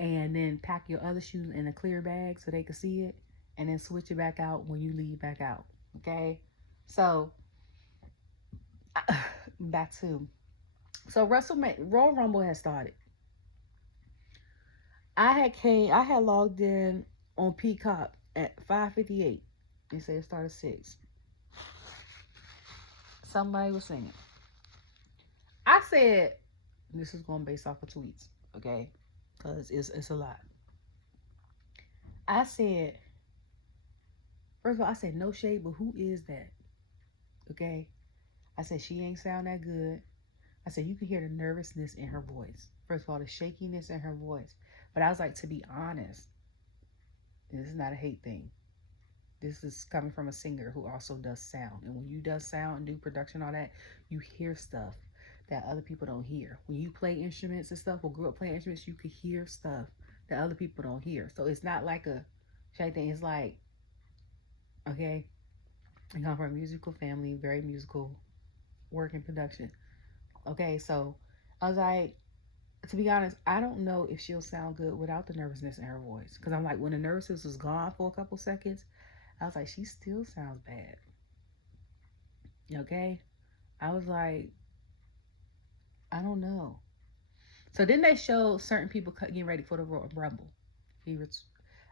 and then pack your other shoes in a clear bag so they can see it, and then switch it back out when you leave back out. Okay, so back to WrestleMania Royal Rumble has started. I had logged in on Peacock at 5:58. They said it started 6. Somebody was singing. I said this is going based off of tweets, okay? Because it's a lot. I said, first of all, I said no shade, but who is that? Okay? I said she ain't sound that good. I said you can hear the nervousness in her voice. First of all, the shakiness in her voice. But I was like, to be honest, this is not a hate thing. This is coming from a singer who also does sound. And when you does sound and do production, all that, you hear stuff that other people don't hear. When you play instruments and stuff, or grew up playing instruments, you could hear stuff that other people don't hear. So it's not like a shy thing. It's like, okay, I come from a musical family, very musical, work in production. Okay, so I was like, to be honest, I don't know if she'll sound good without the nervousness in her voice. Because I'm like, when the nervousness was gone for a couple seconds, I was like, she still sounds bad. Okay? I was like, I don't know. So then they showed certain people getting ready for the Royal Rumble.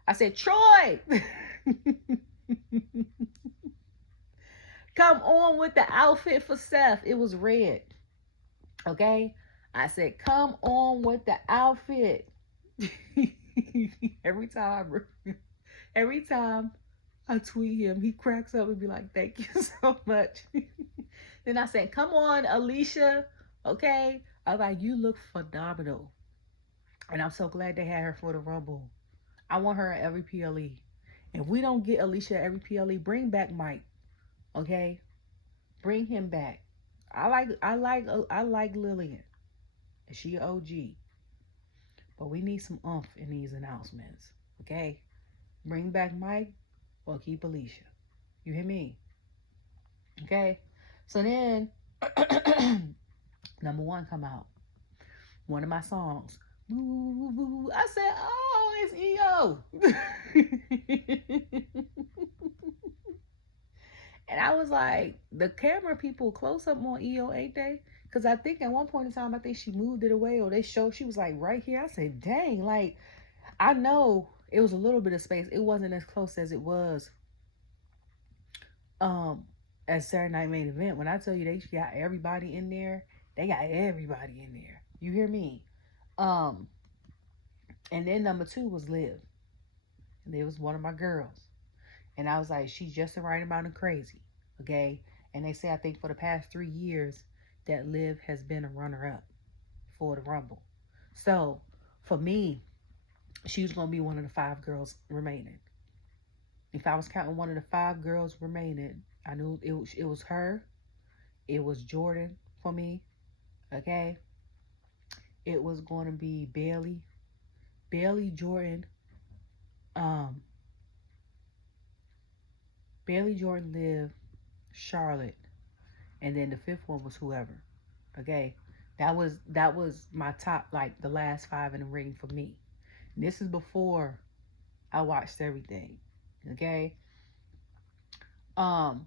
I said, Troy! Come on with the outfit for Seth. It was red. Okay? I said, come on with the outfit. every time every time I tweet him, he cracks up and be like, thank you so much. Then I said, come on, Alicia. Okay? I was like, you look phenomenal. And I'm so glad they had her for the Rumble. I want her at every PLE. If we don't get Alicia at every PLE, bring back Mike. Okay? Bring him back. I like Lillian. She an OG. But we need some oomph in these announcements. Okay? Bring back Mike or keep Alicia. You hear me? Okay? So then number 1 come out. One of my songs. Boo, boo, boo. I said, oh, it's EO. And I was like, the camera people close up on EO, ain't they? Because I think at one point in time, I think she moved it away, or they showed she was like right here. I said, dang, like, I know it was a little bit of space. It wasn't as close as it was um as Saturday Night Main Event. When I tell you they got everybody in there, they got everybody in there. You hear me? Um, and then number 2 was Liv. And it was one of my girls. And I was like, she's just the right amount of crazy. Okay? And they say, I think for the past 3 years that Liv has been a runner-up for the Rumble. So, for me, she was going to be one of the 5 girls remaining. If I was counting one of the 5 girls remaining, I knew it was her. It was Jordan for me. Okay? It was going to be Bailey, Jordan, um, Liv, Charlotte, and then the 5th one was whoever. Okay, that was my top, like the last 5 in the ring for me. And this is before I watched everything. Okay, um,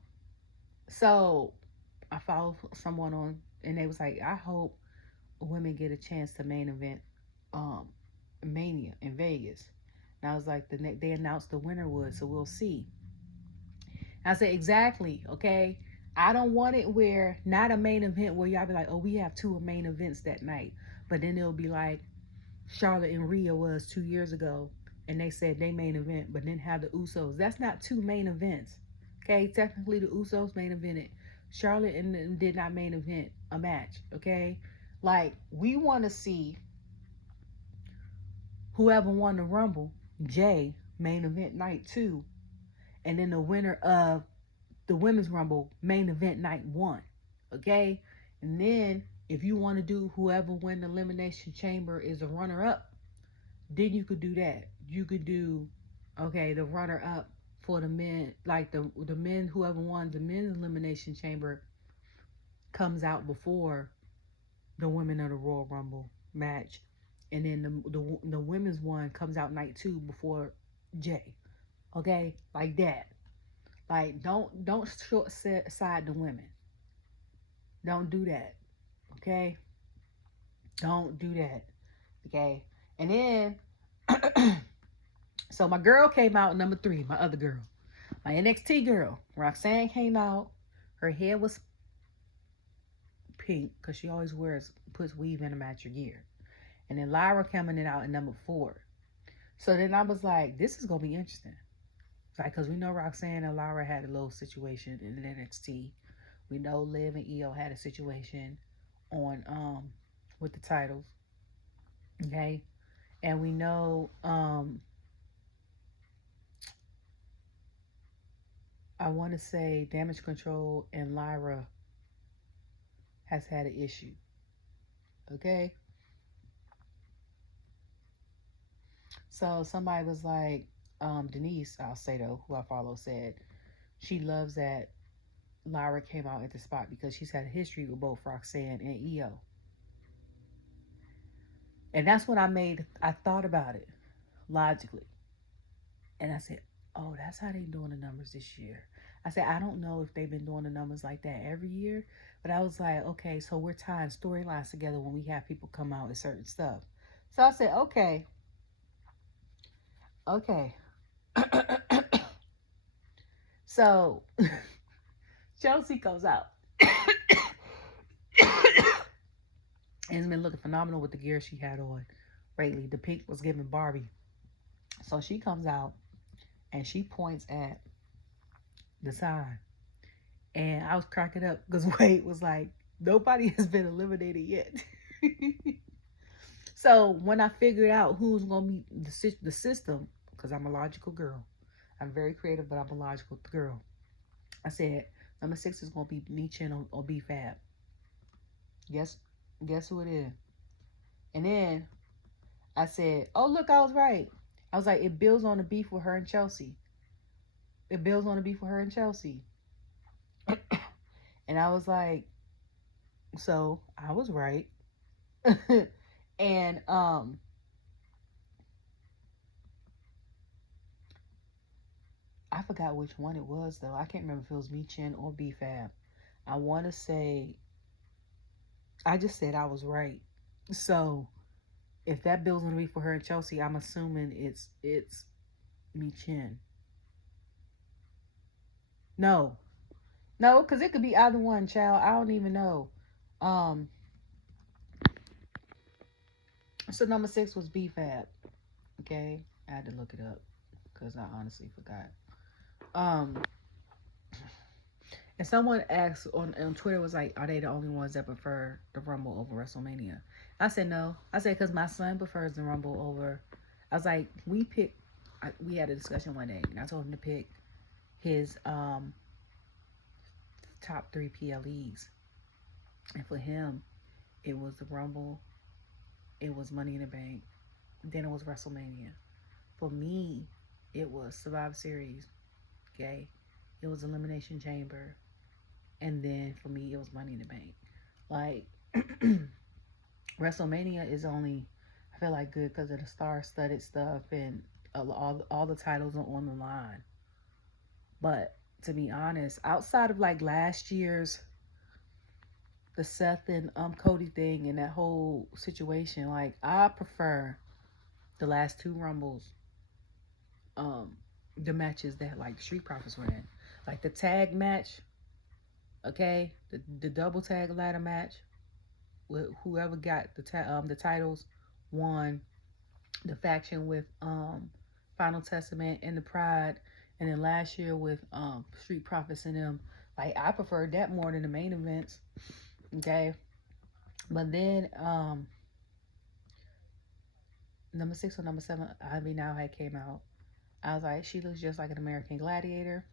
so I followed someone on, and they was like, I hope women get a chance to main event, Mania in Vegas. And I was like, they announced the winner would, so we'll see. I said, exactly, okay? I don't want it where, not a main event where y'all be like, oh, we have 2 main events that night. But then it'll be like Charlotte and Rhea was 2 years ago, and they said they main event, but then have the Usos. That's not 2 main events, okay? Technically, the Usos main evented. Charlotte and did not main event a match, okay? Like, we want to see whoever won the Rumble, Jay, main event night 2, and then the winner of the Women's Rumble, main event night 1. Okay? And then if you want to do whoever win the Elimination Chamber is a runner-up, then you could do that. You could do, okay, the runner-up for the men, like the men, whoever won the men's Elimination Chamber comes out before the Women of the Royal Rumble match. and then the women's one comes out night 2 before Jay. Okay, like that. Like don't short side the women. Don't do that. Okay, don't do that. Okay, and then so my girl came out number 3. My other girl, my NXT girl, Roxanne came out. Her hair was pink because she always puts weave in to match her gear. And then Lyra coming in out at number 4. So then I was like, this is gonna be interesting. Like, cause we know Roxanne and Lyra had a little situation in NXT. We know Liv and Io had a situation on with the titles. Okay. And we know I wanna say Damage Control and Lyra has had an issue. Okay. So somebody was like, Denise, I'll say though, who I follow, said she loves that Lyra came out at the spot because she's had a history with both Roxanne and Io. And that's when I thought about it logically. And I said, oh, that's how they doing the numbers this year. I said, I don't know if they've been doing the numbers like that every year, but I was like, okay, so we're tying storylines together when we have people come out with certain stuff. So I said, okay. So Chelsea comes out. And it's been looking phenomenal with the gear she had on lately. The pink was giving Barbie. So she comes out and she points at the sign. And I was cracking up because Wade was like, nobody has been eliminated yet. So when I figured out who's going to be the system, because I'm a logical girl. I'm very creative, but I'm a logical girl. I said, number 6 is going to be Michin or B-Fab. Guess who it is? And then I said, oh, look, I was right. I was like, it builds on the beef with her and Chelsea. It builds on the beef with her and Chelsea. And I was like, so I was right. And I forgot which one it was though. I can't remember if it was Michin or B-Fab. I want to say, I just said I was right. So if that bill's gonna be for her and Chelsea, I'm assuming it's Michin. No, because it could be either one, child. I don't even know. So number 6 was B-Fab. Okay, I had to look it up because I honestly forgot. And someone asked on Twitter, was like, are they the only ones that prefer the Rumble over WrestleMania? I said no. I said because my son prefers the Rumble over. I was like, we had a discussion one day, and I told him to pick his top 3 PLEs, and for him, it was the Rumble, it was Money in the Bank, then it was WrestleMania. For me, it was Survivor Series, okay? It was Elimination Chamber, and then for me, it was Money in the Bank. Like, WrestleMania is only, I feel like, good because of the star-studded stuff and all the titles are on the line. But to be honest, outside of like last year's the Seth and Cody thing and that whole situation, like I prefer the last 2 Rumbles, the matches that like Street Profits were in, like the tag match, okay, the double tag ladder match, with whoever got the titles won the faction with Final Testament and the Pride, and then last year with Street Profits and them. Like I preferred that more than the main events. Okay. But then number 6 or number 7, Ivy Now had came out. I was like, she looks just like an American Gladiator.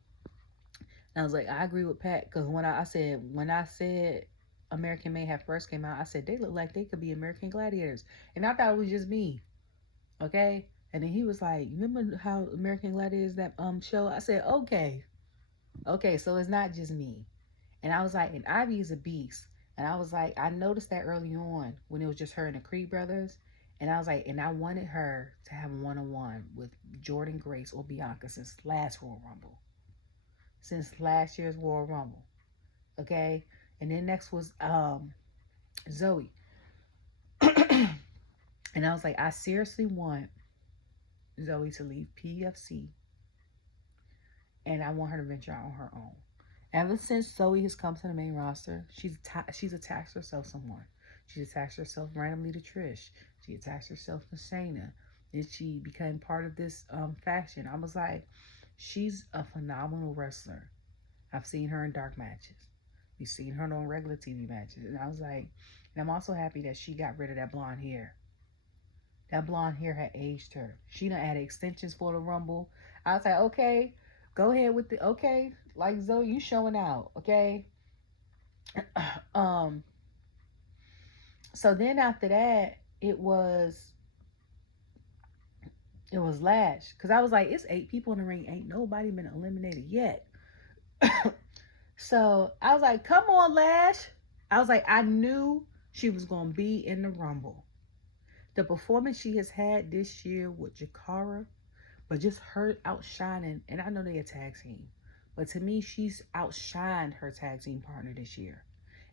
And I was like, I agree with Pat, because when I said American Mayhem first came out, I said they look like they could be American Gladiators. And I thought it was just me. Okay? And then he was like, you remember how American Gladiators that show? I said, okay, so it's not just me. And I was like, and Ivy is a beast. And I was like, I noticed that early on when it was just her and the Creed brothers. And I was like, and I wanted her to have a one-on-one with Jordan Grace or Bianca since last Royal Rumble. Since last year's Royal Rumble. Okay? And then next was Zoe. And I was like, I seriously want Zoe to leave PFC, and I want her to venture out on her own. Ever since Zoe has come to the main roster, she's attached herself someone. She's attached herself randomly to Trish. She attached herself to Shayna. Then she became part of this faction. I was like, she's a phenomenal wrestler. I've seen her in dark matches. We've seen her on regular TV matches. And I was like, and I'm also happy that she got rid of that blonde hair. That blonde hair had aged her. She done added extensions for the Rumble. I was like, okay, go ahead with the, okay, like Zoe, you showing out, okay? So then after that, it was Lash. Because I was like, it's 8 people in the ring. Ain't nobody been eliminated yet. So I was like, come on, Lash. I was like, I knew she was going to be in the Rumble. The performance she has had this year with Jakara, but just her outshining, and I know they a tag team, but to me, she's outshined her tag team partner this year.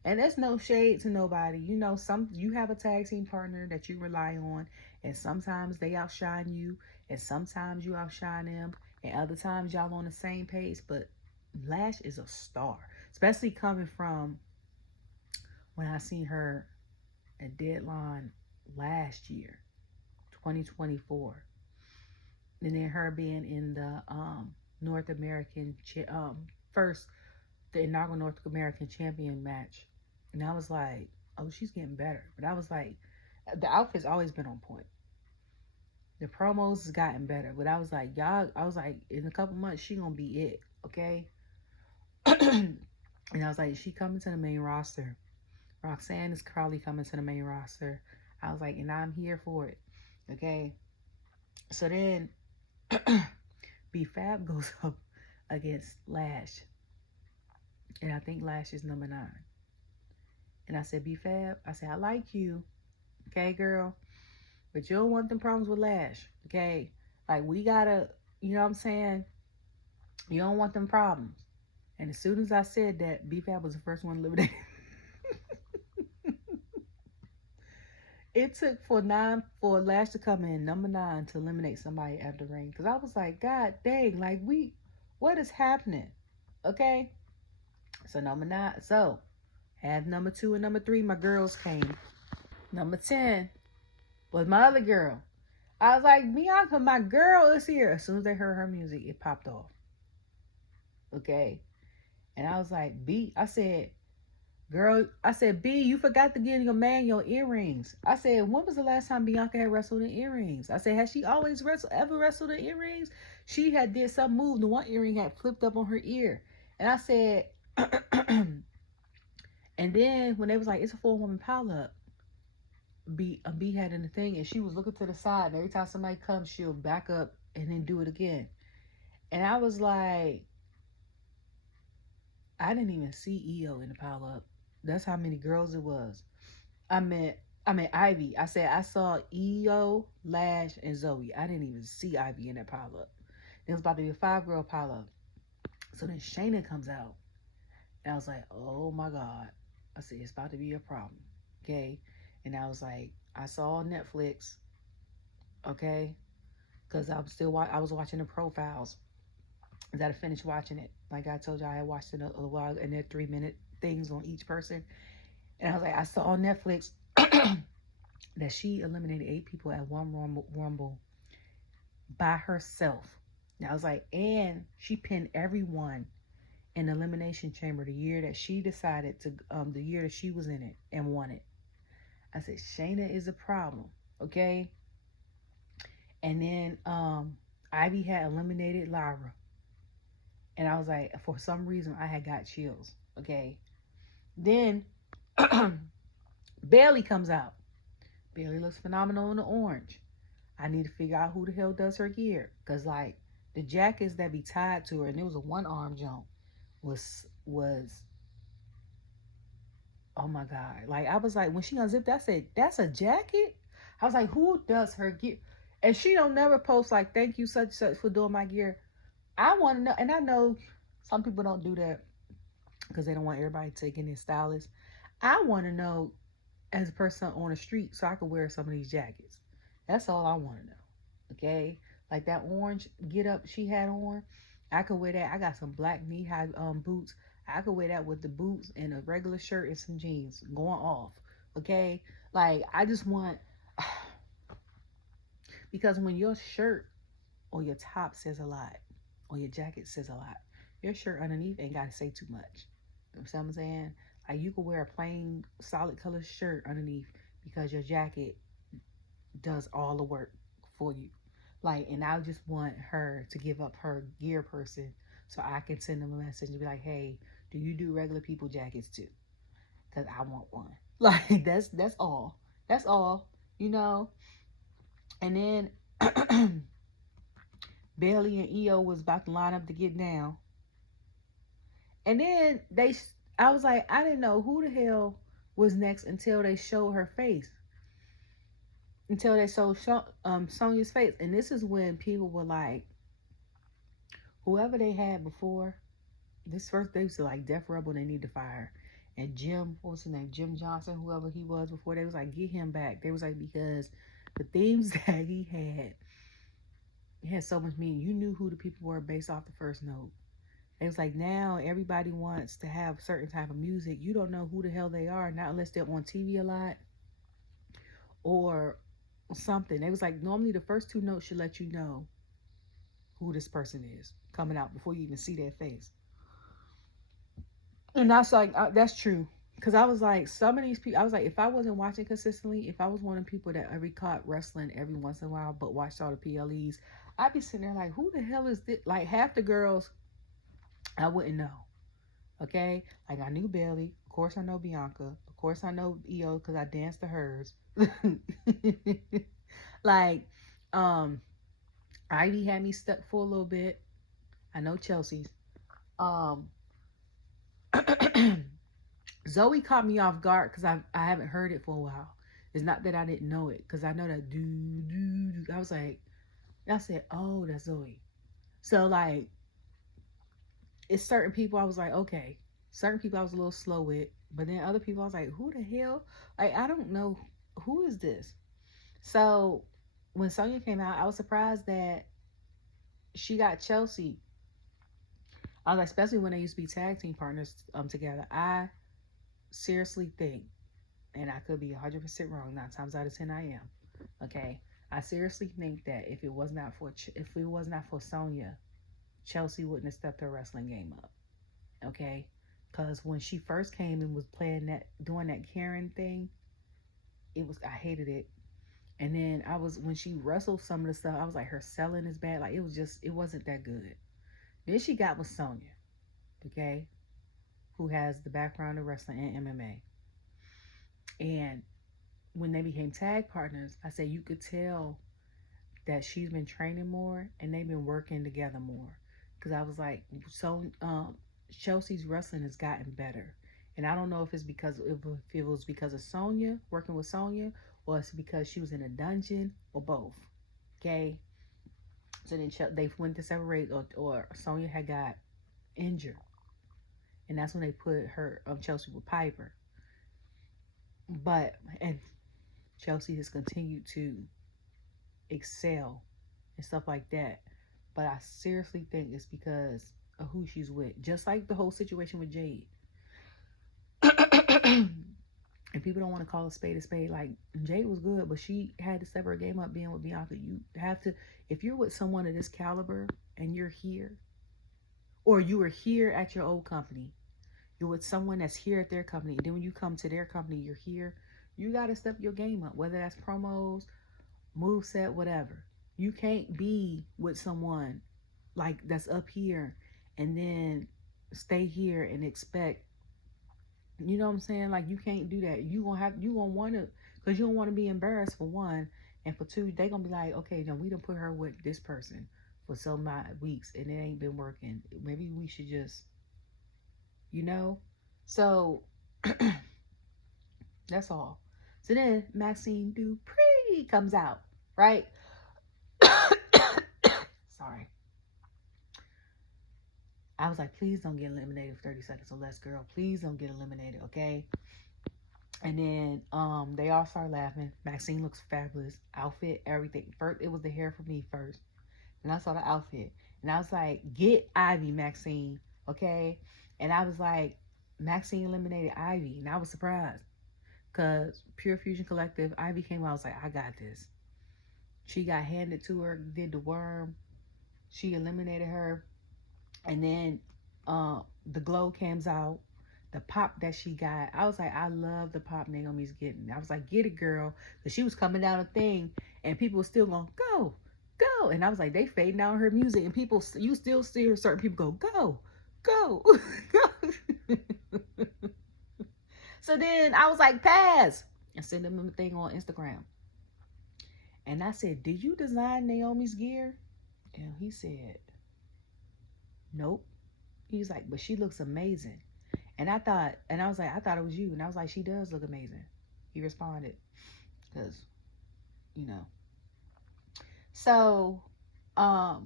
And there's no shade to nobody. You know, you have a tag team partner that you rely on, and sometimes they outshine you, and sometimes you outshine them, and other times y'all on the same pace. But Lash is a star, especially coming from when I seen her at Deadline last year, 2024. And then her being in the North American the inaugural North American champion match. And I was like, oh, she's getting better. But I was like, the outfit's always been on point. The promos has gotten better. But I was like, y'all, I was like, in a couple months, she gonna be it, okay? And I was like, she coming to the main roster. Roxanne is probably coming to the main roster. I was like, and I'm here for it, okay? So then B-Fab goes up against Lash. And I think Lash is number 9. And I said, B-Fab, I said, I like you, okay, girl? But you don't want them problems with Lash, okay? Like, we gotta, you know what I'm saying? You don't want them problems. And as soon as I said that, B-Fab was the first one eliminated. It took for Lash to come in number 9 to eliminate somebody at the ring. Because I was like, God dang, like, what is happening? Okay? So number 9, so had number 2 and number 3, my girls came. Number 10 was my other girl. I was like, Bianca, my girl is here. As soon as they heard her music, it popped off. Okay? And I was like, I said, girl, I said, B, you forgot to give your man your earrings. I said, when was the last time Bianca had wrestled in earrings? I said, has she always ever wrestled in earrings? She had did some move. The one earring had flipped up on her ear. And I said, and then when they was like, it's a 4-woman pileup, B had in the thing, and she was looking to the side, and every time somebody comes, she'll back up and then do it again. And I was like, I didn't even see EO in the pileup. That's how many girls it was. I meant Ivy. I said I saw EO, Lash, and Zoe. I didn't even see Ivy in that pileup. It was about to be a 5-girl pileup. So then Shayna comes out. And I was like, oh my God. I said, it's about to be a problem. Okay? And I was like, I saw on Netflix. Okay? Because I was watching the profiles. I got to finish watching it. Like I told you, I had watched it a while, and they're 3-minute things on each person. And I was like, I saw on Netflix that she eliminated 8 people at one Rumble by herself. And I was like, and she pinned everyone in the Elimination Chamber the year that she decided to, the year that she was in it and won it. I said, Shayna is a problem, okay? And then Ivy had eliminated Lyra. And I was like, for some reason, I had got chills, okay? Then Bailey comes out. Bailey looks phenomenal in the orange. I need to figure out who the hell does her gear. Because, like, the jackets that be tied to her, and it was a one-arm jump, was oh my God. Like, I was like, when she unzipped, I said, that's a jacket? I was like, who does her gear? And she don't never post like, thank you such such for doing my gear. I want to know, and I know some people don't do that because they don't want everybody taking their stylist. I want to know as a person on the street so I could wear some of these jackets. That's all I want to know. Okay, like that orange get up she had on, I could wear that. I got some black knee high boots. I could wear that with the boots and a regular shirt and some jeans going off. Okay, like I just want because when your shirt or your top says a lot or your jacket says a lot, your shirt underneath ain't got to say too much. You know what I'm saying? Like you could wear a plain solid color shirt underneath because your jacket does all the work for you. Like, and I just want her to give up her gear person so I can send them a message and be like, hey, do you do regular people jackets too? Because I want one. Like that's all. That's all. You know. And then Bailey and EO was about to line up to get down. And then I was like, I didn't know who the hell was next until they showed her face. Until they showed Sonya's face. And this is when people were like, whoever they had before, this first they was like Death Rebel, they need to fire. And Jim, what was his name? Jim Johnson, whoever he was before, they was like, get him back. They was like, because the themes that he had so much meaning. You knew who the people were based off the first note. It was like now everybody wants to have certain type of music. You don't know who the hell they are, not unless they're on TV a lot or something. It was like normally the first two notes should let you know who this person is coming out before you even see their face. And that's like that's true. Cause I was like, some of these people, I was like, if I wasn't watching consistently, if I was one of the people that every caught wrestling every once in a while, but watched all the PLEs, I'd be sitting there like, who the hell is this? Like half the girls, I wouldn't know. Okay, like I knew Bailey, of course I know Bianca, of course I know EO because I danced to hers. Like, Ivy had me stuck for a little bit. I know Chelsea's. Um, Zoe caught me off guard because I haven't heard it for a while. It's not that I didn't know it because I know that do. I was like, I said, oh, that's Zoe. So like, it's certain people I was like, okay. Certain people I was a little slow with, but then other people I was like, who the hell? Like I don't know who is this. So when Sonya came out, I was surprised that she got Chelsea. I was like, especially when they used to be tag team partners together. I seriously think, and I could be 100% wrong. 9 times out of 10, I am. Okay, I seriously think that if it was not for Sonya, Chelsea wouldn't have stepped her wrestling game up. Okay, because when she first came and was doing that Karen thing, I hated it. And then when she wrestled some of the stuff, I was like, her selling is bad. Like it wasn't that good. Then she got with Sonya, okay, who has the background of wrestling and MMA. And when they became tag partners, I said you could tell that she's been training more and they've been working together more. Because I was like, Chelsea's wrestling has gotten better. And I don't know if it's because if it was because of Sonya, working with Sonya, or it's because she was in a dungeon, or both. Okay. So then they went to separate, or Sonya had got injured, and that's when they put her Chelsea with Piper. And Chelsea has continued to excel and stuff like that. But I seriously think it's because of who she's with. Just like the whole situation with Jade. And people don't want to call a spade a spade. Like, Jade was good, but she had to step her game up being with Bianca. You have to, if you're with someone of this caliber and you're here, or you were here at your old company, you're with someone that's here at their company, and then when you come to their company, you're here, you got to step your game up, whether that's promos, moveset, whatever. You can't be with someone like that's up here and then stay here and expect, you know what I'm saying? Like, you can't do that. You gonna want to, because you don't want to be embarrassed, for one, and for two, they gonna be like, okay, now we done put her with this person for so many weeks and it ain't been working. Maybe we should just, so that's all. So then Maxine Dupree comes out, right? Sorry. I was like, please don't get eliminated for 30 seconds or less, girl. Please don't get eliminated, okay? And then they all start laughing. Maxine looks fabulous. Outfit, everything. First, it was the hair for me first. And I saw the outfit. And I was like, get Ivy, Maxine, okay? And I was like, Maxine eliminated Ivy. And I was surprised. Because Pure Fusion Collective, Ivy came out. I was like, I got this. She got handed to her, did the worm. She eliminated her. And then the glow comes out. The pop that she got, I was like, I love the pop Naomi's getting. I was like, get it, girl. Because she was coming down a thing and people were still going, go, go. And I was like, they fading down her music and people, you still see certain people go, go, go. So then I was like, pass. And send them a thing on Instagram. And I said, did you design Naomi's gear? And he said, nope. He's like, but she looks amazing. And I was like, I thought it was you. And I was like, she does look amazing. He responded. Because, you know. So, I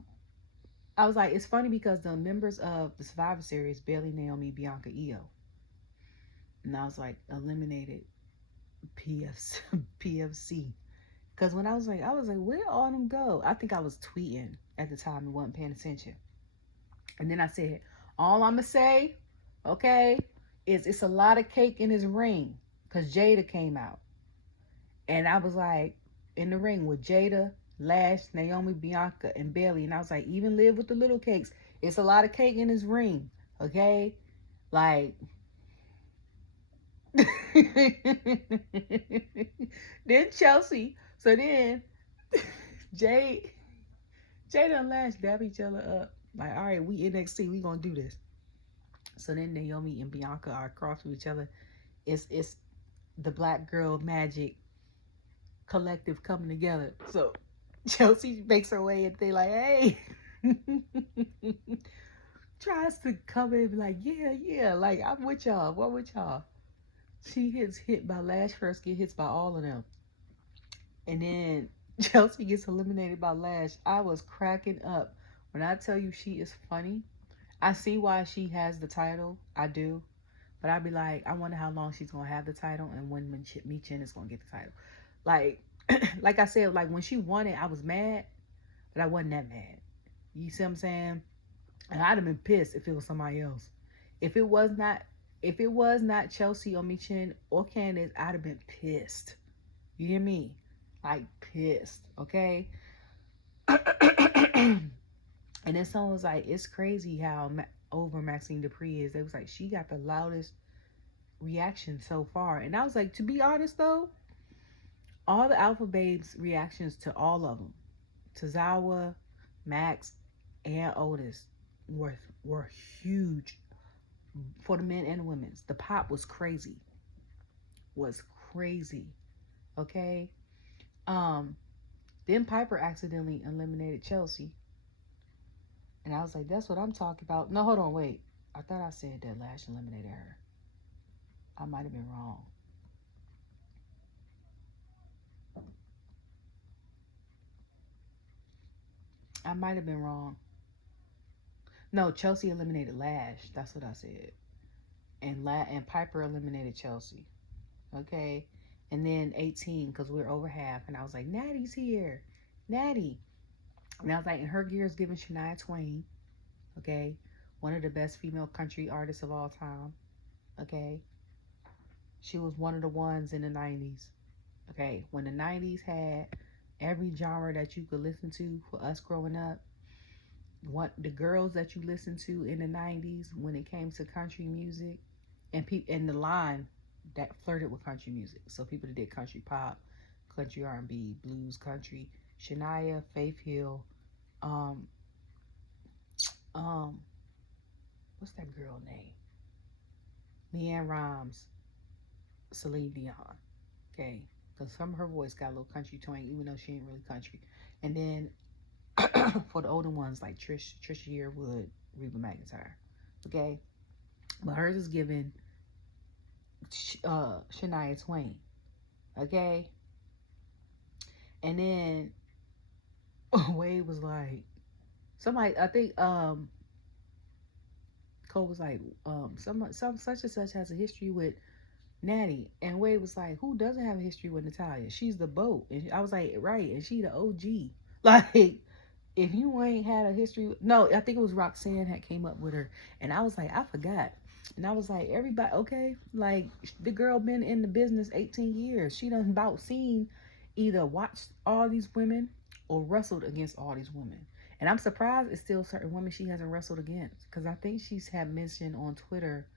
was like, it's funny because the members of the Survivor Series, Bailey, Naomi, Bianca, Io. And I was like, eliminated PFC. Because when I was like, where all them go? I think I was tweeting at the time and wasn't paying attention. And then I said, all I'm going to say, okay, it's a lot of cake in his ring. Because Jada came out. And I was like, in the ring with Jada, Lash, Naomi, Bianca, and Bailey. And I was like, even live with the little cakes. It's a lot of cake in his ring. Okay? Like... then Chelsea. So then Jada and Lash dab each other up. Like, all right, we NXT, we gonna do this. So then Naomi and Bianca are across from each other. It's the Black Girl Magic collective coming together. So Chelsea makes her way and they like, hey. Tries to come in and be like, yeah, like I'm with y'all. What with y'all? She gets hit by Lash first, get hit by all of them. And then Chelsea gets eliminated by Lash. I was cracking up. When I tell you she is funny, I see why she has the title. I do. But I'd be like, I wonder how long she's going to have the title and when Michin is going to get the title. Like, like I said, like when she won it, I was mad, but I wasn't that mad. You see what I'm saying? And I'd have been pissed if it was somebody else. If it was not Chelsea or Michin or Candace, I'd have been pissed. You hear me? Like pissed, okay? And then someone was like, it's crazy how over Maxine Dupree is. They was like, she got the loudest reaction so far. And I was like, to be honest though, all the Alpha Babes reactions to all of them, Tozawa, Max, and Otis, were huge for the men and the women's. The pop was crazy. Okay? Then Piper accidentally eliminated Chelsea. And I was like, that's what I'm talking about. No, hold on, wait. I thought I said that Lash eliminated her. I might have been wrong. No, Chelsea eliminated Lash. That's what I said. And Piper eliminated Chelsea. Okay? And then 18, because we're over half. And I was like, Natty's here. Natty. And I was like, and her gear is giving Shania Twain. Okay? One of the best female country artists of all time. Okay? She was one of the ones in the 90s. Okay? When the 90s had every genre that you could listen to for us growing up, what the girls that you listened to in the 90s when it came to country music, and the line that flirted with country music. So people that did country pop, country R&B, blues, country, Shania, Faith Hill, what's that girl name? Leanne Rhymes, Celine Dion. Okay, because some of her voice got a little country twang, even though she ain't really country. And then for the older ones like Trisha Yearwood, Reba McEntire. Okay, but hers is given Shania Twain. Okay, And then Wade was like, somebody, I think Cole was like, some such and such has a history with Natty. And Wade was like, who doesn't have a history with Natalia? She's the boat. And I was like, right, and she the OG. Like, if you ain't had a history, no, I think it was Roxanne had came up with her, and I was like, I forgot, and I was like, everybody, okay, like the girl been in the business 18 years. She done about seen either watched all these women or wrestled against all these women, and I'm surprised it's still certain women she hasn't wrestled against, because I think she's had mentioned on Twitter,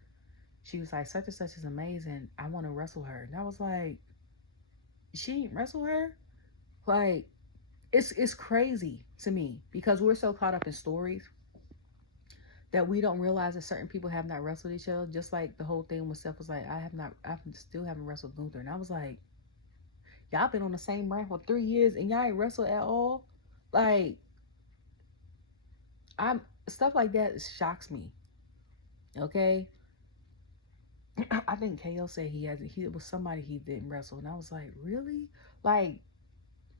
she was like, such and such is amazing, I want to wrestle her, and I was like, she ain't wrestle her, like. It's crazy to me because we're so caught up in stories that we don't realize that certain people have not wrestled each other. Just like the whole thing with Steph was like, I still haven't wrestled Gunther, and I was like, y'all been on the same brand for 3 years and y'all ain't wrestled at all. Like, I'm stuff like that shocks me. Okay, I think KO said he it was somebody he didn't wrestle, and I was like, really, like,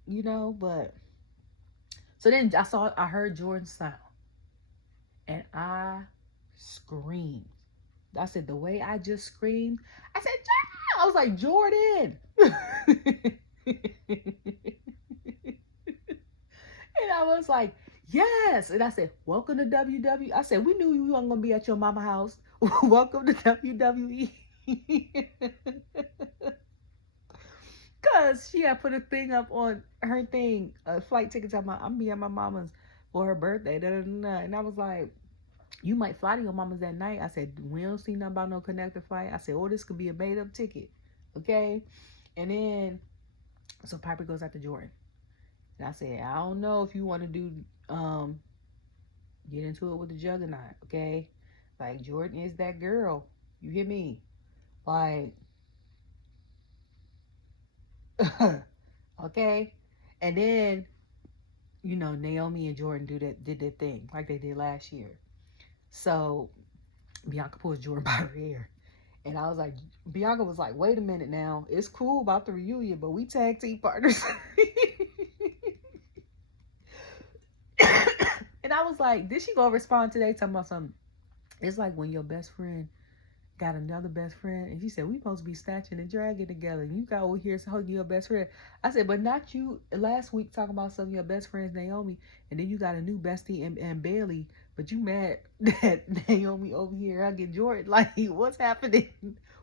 but so then I heard Jordan's sound. And I screamed. I said, the way I just screamed, I said, Jordan! I was like, Jordan! And I was like, yes. And I said, welcome to WWE. I said, we knew you weren't going to be at your mama house. Welcome to WWE. Because she had put a thing up on her thing, a flight ticket talking about, I'm be at my mama's for her birthday. Da, da, da, da. And I was like, you might fly to your mama's that night. I said, we don't see nothing about no connected flight. I said, oh, this could be a made up ticket. Okay. And then, so Piper goes out to Jordan. And I said, I don't know if you want to do, get into it with the juggernaut. Okay. Like, Jordan is that girl. You hear me? Like, okay. And then, Naomi and Jordan did their thing like they did last year. So Bianca pulls Jordan by her hair. And I was like, Bianca was like, wait a minute now. It's cool about the reunion, but we tag team partners. And I was like, did she go respond today talking about something? It's like when your best friend got another best friend, and she said, we supposed to be snatching and dragging together. And you got over here hugging your best friend. I said, but not you last week talking about some of your best friends, Naomi, and then you got a new bestie and Bailey, but you mad that Naomi over here hugging Jordan. Like, what's happening?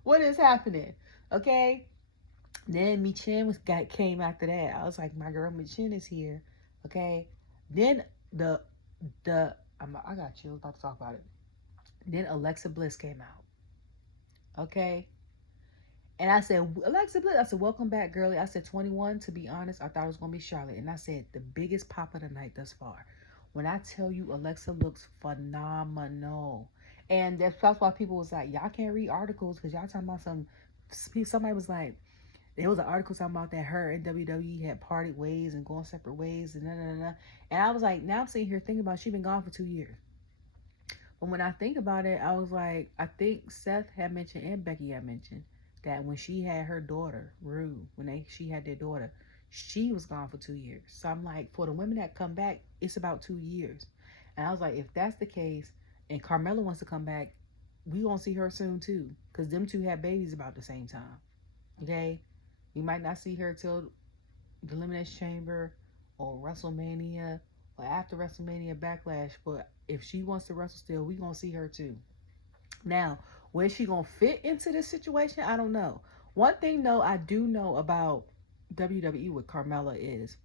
What is happening? Okay. Then Michin came after that. I was like, my girl Michin is here. Okay. Then I got chills about to talk about it. Then Alexa Bliss came out. Okay. And I said, Alexa Bliss, I said, welcome back, girlie. I said, 21, to be honest, I thought it was going to be Charlotte. And I said, the biggest pop of the night thus far. When I tell you, Alexa looks phenomenal. And that's why people was like, y'all can't read articles because y'all talking about somebody was like, there was an article talking about that her and WWE had parted ways and going separate ways and And I was like, now I'm sitting here thinking about she been gone for 2 years. But when I think about it, I was like, I think Seth had mentioned and Becky had mentioned that when she had her daughter, Rue, she had their daughter, she was gone for 2 years. So I'm like, for the women that come back, it's about 2 years. And I was like, if that's the case, and Carmella wants to come back, we gonna see her soon too, because them two had babies about the same time. Okay, we might not see her till the Elimination Chamber or WrestleMania or after WrestleMania Backlash, but if she wants to wrestle still, we gonna see her too. Now, where she gonna fit into this situation, I don't know. One thing though, I do know about WWE with Carmella is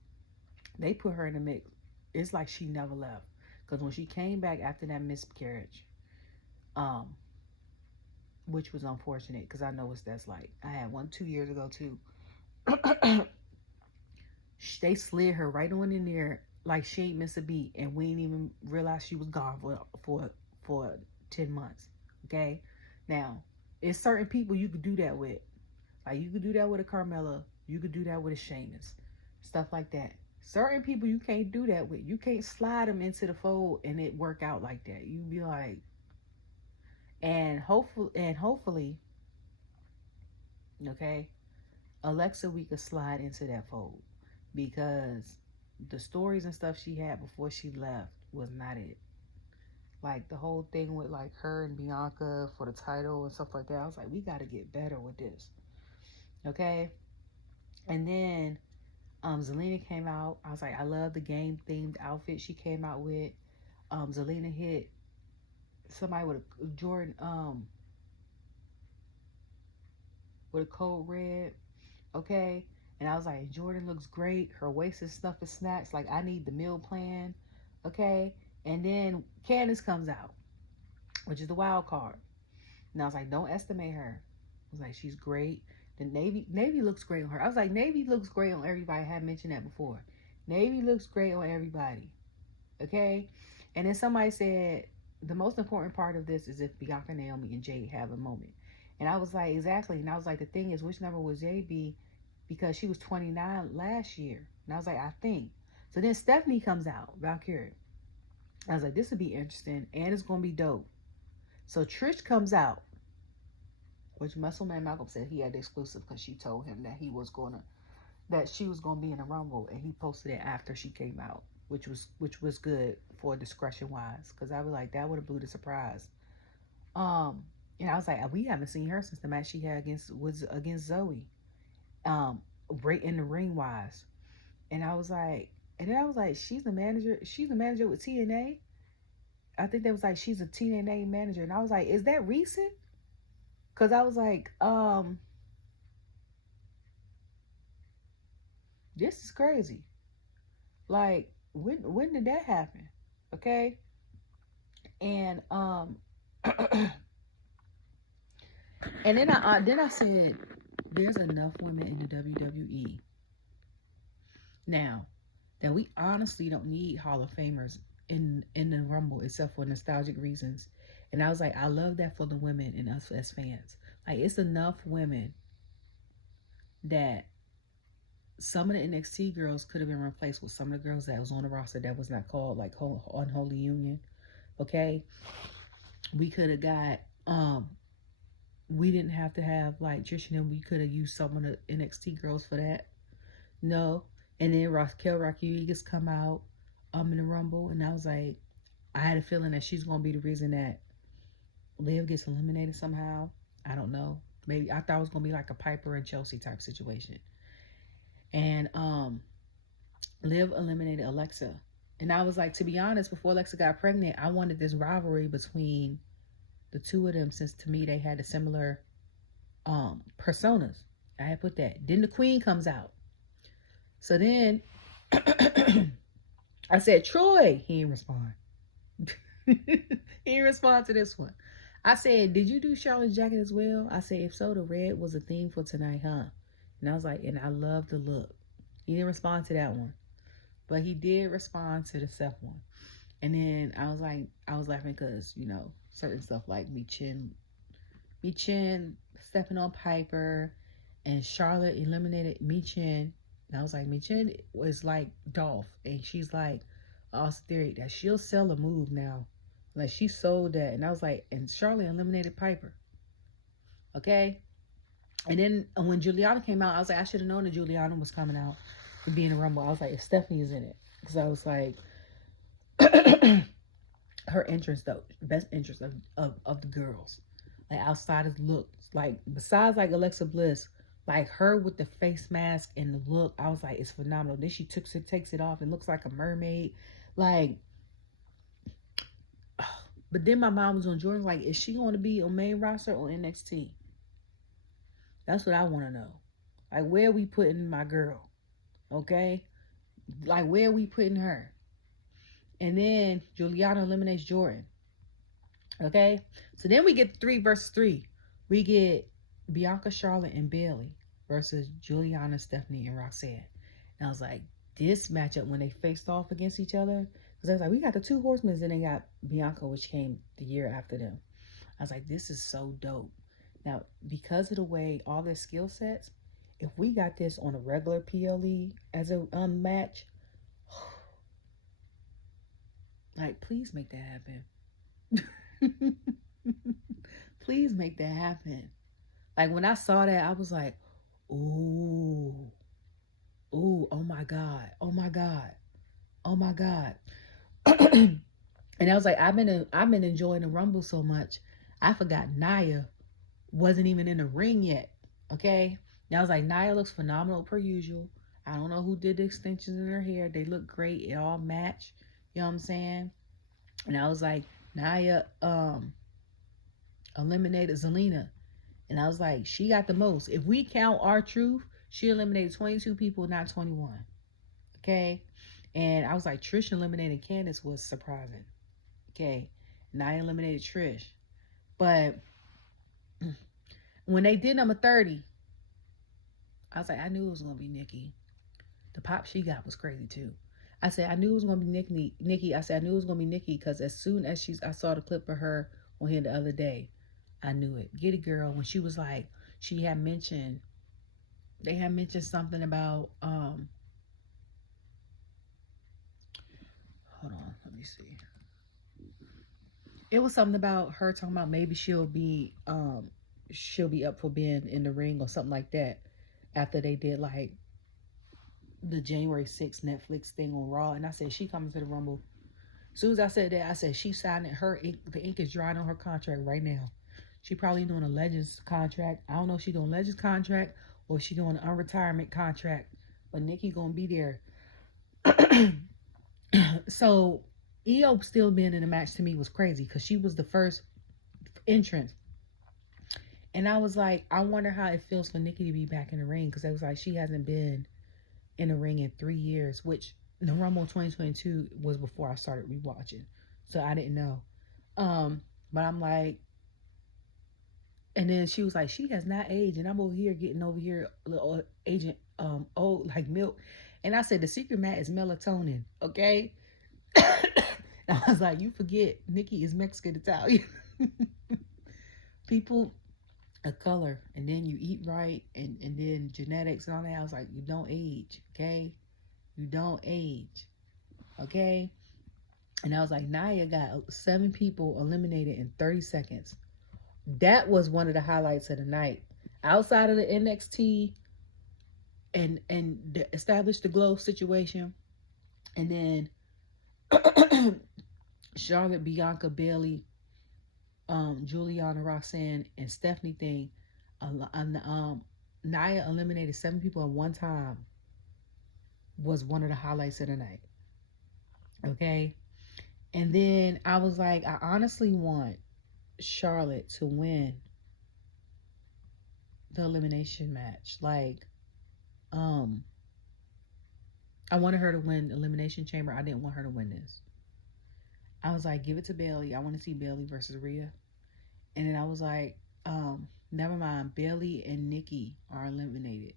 they put her in the mix. It's like she never left, because when she came back after that miscarriage, um, which was unfortunate because I know what that's like. I had one 2 years ago too. They slid her right on in there like she ain't miss a beat, and we didn't even realize she was gone for 10 months. Okay, now it's certain people you could do that with. Like, you could do that with a Carmella, you could do that with a Sheamus, stuff like that. Certain people you can't do that with. You can't slide them into the fold and it work out like that. You be like, and hopefully, okay, Alexa, we could slide into that fold. because the stories and stuff she had before she left was not it. Like the whole thing with like her and Bianca for the title and stuff like that. I was like, we got to get better with this, okay? And then Zelina came out. I was like, I love the game themed outfit she came out with. Zelina hit somebody with a Jordan with a code red, okay? And I was like, Jordan looks great. Her waist is stuff is snatched. Like I need the meal plan, okay? And then Candace comes out, which is the wild card. And I was like, don't estimate her. I was like, she's great. The Navy looks great on her. I was like, Navy looks great on everybody. I had mentioned that before. Navy looks great on everybody. Okay? And then somebody said the most important part of this is if Bianca, Naomi, and Jade have a moment. And I was like, exactly. And I was like, the thing is, which number was Jade be? Because she was 29 last year. And I was like, I think. So then Stephanie comes out, Valkyrie. I was like, this would be interesting and it's gonna be dope. So Trish comes out, which Muscle Man Malcolm said he had the exclusive because she told him that she was gonna be in a rumble, and he posted it after she came out, which was good for discretion wise, because I was like that would have blew the surprise. And I was like, we haven't seen her since the match she had against Zoe, right in the ring wise, and I was like, she's the manager. She's the manager with TNA. I think that was like she's a TNA manager, and I was like, is that recent? Cause I was like, this is crazy. Like, when did that happen? Okay, and and then I said, there's enough women in the WWE now that we honestly don't need Hall of Famers in the Rumble except for nostalgic reasons. And I was like, I love that for the women and us as fans. Like, it's enough women that some of the NXT girls could have been replaced with some of the girls that was on the roster that was not called like Unholy Union. Okay, we could have got we didn't have to have like Trish and them. We could have used some of the NXT girls for that. No, and then Raquel Rodriguez come out in the Rumble, and I was like, I had a feeling that she's gonna be the reason that Liv gets eliminated somehow. I don't know. Maybe I thought it was gonna be like a Piper and Chelsea type situation. And Liv eliminated Alexa. And I was like, to be honest, before Alexa got pregnant, I wanted this rivalry between the two of them, since to me they had a similar personas. I had put that. Then the Queen comes out. So then I said, Troy. He didn't respond. He didn't respond to this one. I said, did you do Charlotte's jacket as well? I said, if so, the red was a theme for tonight, huh? And I was like, and I love the look. He didn't respond to that one. But he did respond to the Seth one. And then I was laughing because, you know, certain stuff like Michin stepping on Piper, and Charlotte eliminated Michin. And I was like, Michin was like Dolph, and she's like Austin Theory, that she'll sell a move now. Like, she sold that. And I was like, and Charlotte eliminated Piper. Okay? And then when Juliana came out, I was like, I should have known that Juliana was coming out to be in the Rumble. I was like, if Stephanie's in it. Because I was like, her interest though, best interest of the girls. Like, outside of looks. Like, besides like Alexa Bliss, like her with the face mask and the look, I was like, it's phenomenal. Then she takes it off and looks like a mermaid. Like, but then my mom was on Jordan, like, is she going to be on main roster or NXT? That's what I want to know. Like, where are we putting my girl? Okay? Like, where are we putting her? And then Juliana eliminates Jordan. Okay? So then we get 3 versus 3. We get Bianca, Charlotte, and Bayley versus Juliana, Stephanie, and Roxanne. And I was like, this matchup when they faced off against each other, because I was like, we got the 2 horsemen, then they got Bianca, which came the year after them. I was like, this is so dope. Now, because of the way all their skill sets, if we got this on a regular PLE as a match, like, please make that happen. Please make that happen. Like, when I saw that, I was like, ooh. Ooh, oh my God. Oh my God. Oh my God. And I was like, I've been enjoying the Rumble so much. I forgot Naya wasn't even in the ring yet. Okay. And I was like, Naya looks phenomenal per usual. I don't know who did the extensions in her hair. They look great. It all match. You know what I'm saying? And I was like, Naya eliminated Zelina. And I was like, she got the most. If we count R-Truth, she eliminated 22 people, not 21. Okay. And I was like, Trish eliminating Candace was surprising. Okay. Naya eliminated Trish. But when they did number 30, I was like, I knew it was gonna be Nikki. The pop she got was crazy too. I said I knew it was gonna be Nikki. I said I knew it was gonna be Nikki because as soon as I saw the clip of her on here the other day, I knew it. Get it, girl. When she was like, she had mentioned, they had mentioned something about hold on, let me see. It was something about her talking about maybe she'll be up for being in the ring or something like that after they did like the January 6th Netflix thing on Raw. And I said, she coming to the Rumble. As soon as I said that, I said, she signed it. The ink is drying on her contract right now. She probably doing a Legends contract. I don't know if she doing Legends contract or if she doing an unretirement contract. But Nikki gonna be there. So EO still being in the match to me was crazy because she was the first entrant. And I was like, I wonder how it feels for Nikki to be back in the ring because I was like, she hasn't been in the ring in 3 years, which the Rumble 2022 was before I started rewatching, so I didn't know. But I'm like, and then she was like, she has not aged, and I'm over here getting over here little agent old like milk, and I said the secret mat is melatonin, okay? I was like, you forget Nikki is Mexican Italian. People of color, and then you eat right, and then genetics and all that. I was like, you don't age, okay? You don't age, okay? And I was like, Naya got 7 people eliminated in 30 seconds. That was one of the highlights of the night. Outside of the NXT and the establish the glow situation, and then Charlotte, Bianca, Bailey, Juliana, Roxanne, and Stephanie thing. Naya eliminated 7 people at one time. Was one of the highlights of the night. Okay. And then I was like, I honestly want Charlotte to win the elimination match. Like, I wanted her to win Elimination Chamber. I didn't want her to win this. I was like, give it to Bailey. I want to see Bailey versus Rhea. And then I was like, never mind. Bailey and Nikki are eliminated.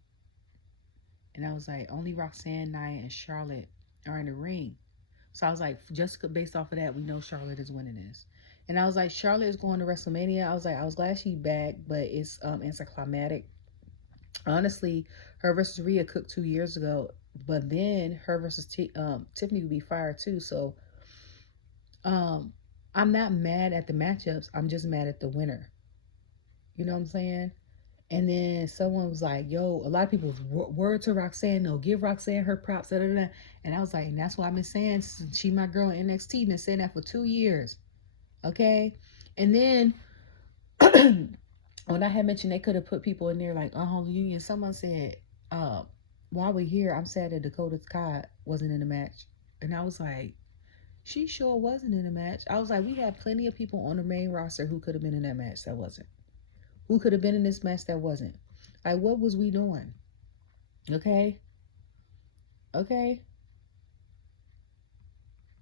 And I was like, only Roxanne, Nia, and Charlotte are in the ring. So I was like, just based off of that, we know Charlotte is winning this. And I was like, Charlotte is going to WrestleMania. I was like, I was glad she back, but it's anticlimactic. Honestly, her versus Rhea cooked 2 years ago, but then her versus Tiffany would be fired too. So I'm not mad at the matchups. I'm just mad at the winner. You know what I'm saying? And then someone was like, yo, a lot of people, word to Roxanne, no, give Roxanne her props. Da, da, da. And I was like, and that's what I've been saying. She my girl in NXT. Been saying that for 2 years. Okay? And then when I had mentioned they could have put people in there like Unholy Union, someone said, while we're here, I'm sad that Dakota Kai wasn't in the match. And I was like, she sure wasn't in the match. I was like, we have plenty of people on the main roster who could have been in that match that wasn't. Who could have been in this match that wasn't. Like, what was we doing? Okay? Okay?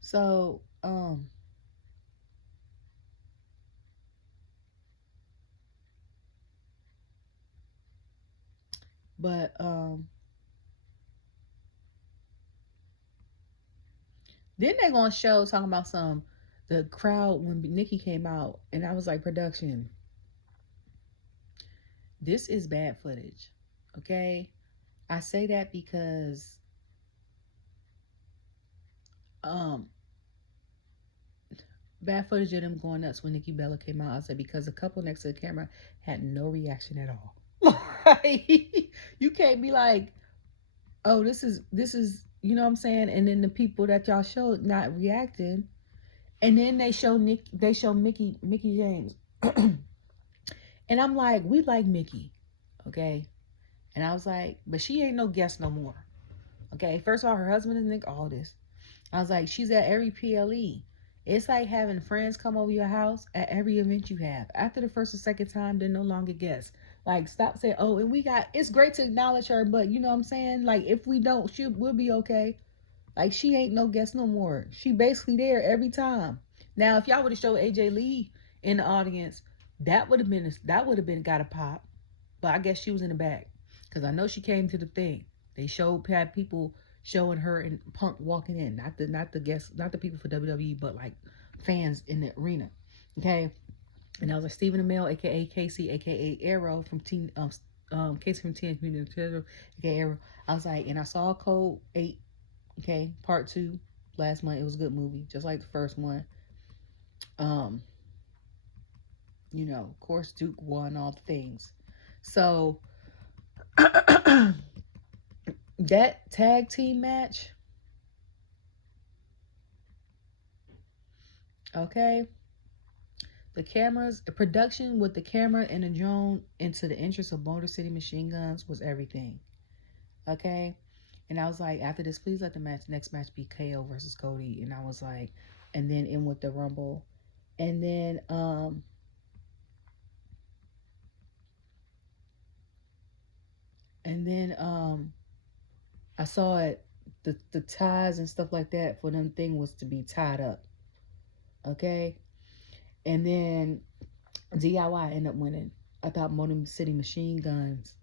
So, but, then they gonna show talking about the crowd when Nikki came out, and I was like, production, this is bad footage. Okay? I say that because, bad footage of them going nuts when Nikki Bella came out. I said because the couple next to the camera had no reaction at all. You can't be like, oh, this is, you know what I'm saying? And then the people that y'all showed not reacting. And then they show Mickey James. And I'm like, we like Mickey, okay? And I was like, but she ain't no guest no more. Okay, first of all, her husband is Nick Aldis. I was like, she's at every PLE. It's like having friends come over your house at every event you have. After the first or second time, they're no longer guests. Like, stop saying, oh, and it's great to acknowledge her, but you know what I'm saying? Like, if we don't, we'll be okay. Like, she ain't no guest no more. She basically there every time. Now, if y'all would have showed AJ Lee in the audience, that would have been got a pop. But I guess she was in the back because I know she came to the thing. They had people showing her and Punk walking in, not the guests, not the people for WWE, but like fans in the arena. Okay, and I was like Stephen Amell, aka Casey, aka Arrow from Casey from Teenage Mutant Ninja Turtles, aka Arrow. I was like, and I saw Code 8, okay, part 2 last month. It was a good movie, just like the first one. You know, of course, Duke won all the things. So that tag team match, okay, the production with the camera and the drone into the interest of Motor City Machine Guns was everything, okay. And I was like, after this, please let the next match be KO versus Cody. And I was like, and then in with the Rumble, and then I saw it, the ties and stuff like that for them thing was to be tied up, okay. And then DIY ended up winning. I thought Motor City Machine Guns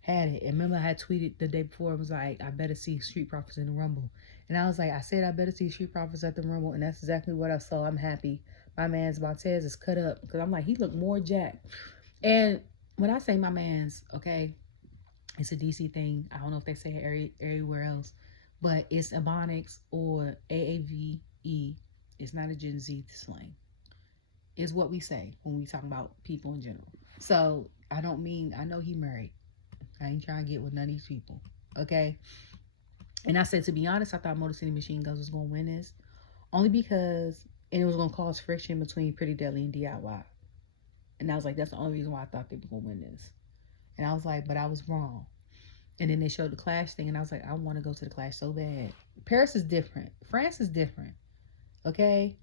had it. And remember, I had tweeted the day before. I was like, I better see Street Profits in the Rumble. And I was like, I said I better see Street Profits at the Rumble, and that's exactly what I saw. I'm happy. My man's Montez is cut up because I'm like, he looked more jacked. And when I say my man's, okay, it's a DC thing. I don't know if they say it everywhere else, but it's Ebonics or AAVE. It's not a Gen Z slang. Is what we say when we talk about people in general. So I know he married. I ain't trying to get with none of these people. Okay. And I said, to be honest, I thought Motor City Machine Guns was going to win this. Only because, and it was going to cause friction between Pretty Deadly and DIY. And I was like, that's the only reason why I thought they were going to win this. And I was like, but I was wrong. And then they showed the Clash thing, and I was like, I want to go to the Clash so bad. Paris is different. France is different. Okay.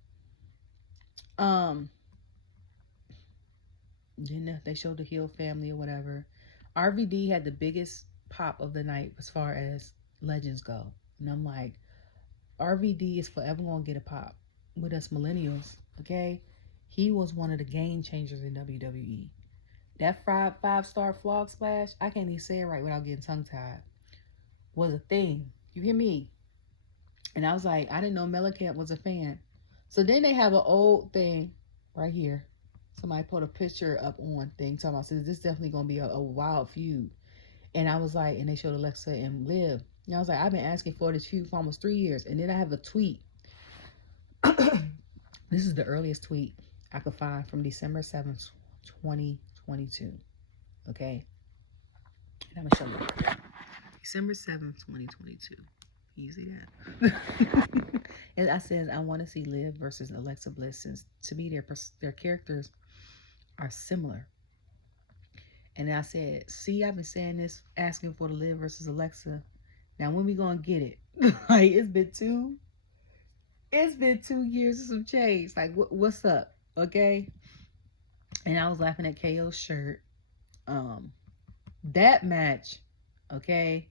Then they showed the Hill family or whatever. RVD had the biggest pop of the night as far as legends go. And I'm like, RVD is forever going to get a pop with us millennials, okay? He was one of the game changers in WWE. That five-star flog splash, I can't even say it right without getting tongue-tied, was a thing. You hear me? And I was like, I didn't know Mellencamp was a fan. So then they have an old thing right here. Somebody put a picture up on thing talking about, says this is definitely going to be a wild feud. And I was like, and they showed Alexa and Liv. And I was like, I've been asking for this feud for almost 3 years. And then I have a tweet. This is the earliest tweet I could find from December 7th, 2022. Okay? And I'm going to show you. December 7th, 2022. You see that? And I said, I want to see Liv versus Alexa Bliss, since to me their characters are similar. And I said, see, I've been saying this, asking for the Liv versus Alexa. Now when we gonna get it? Like, it's been 2 years of some change. Like, what's up? Okay. And I was laughing at KO's shirt. That match, okay,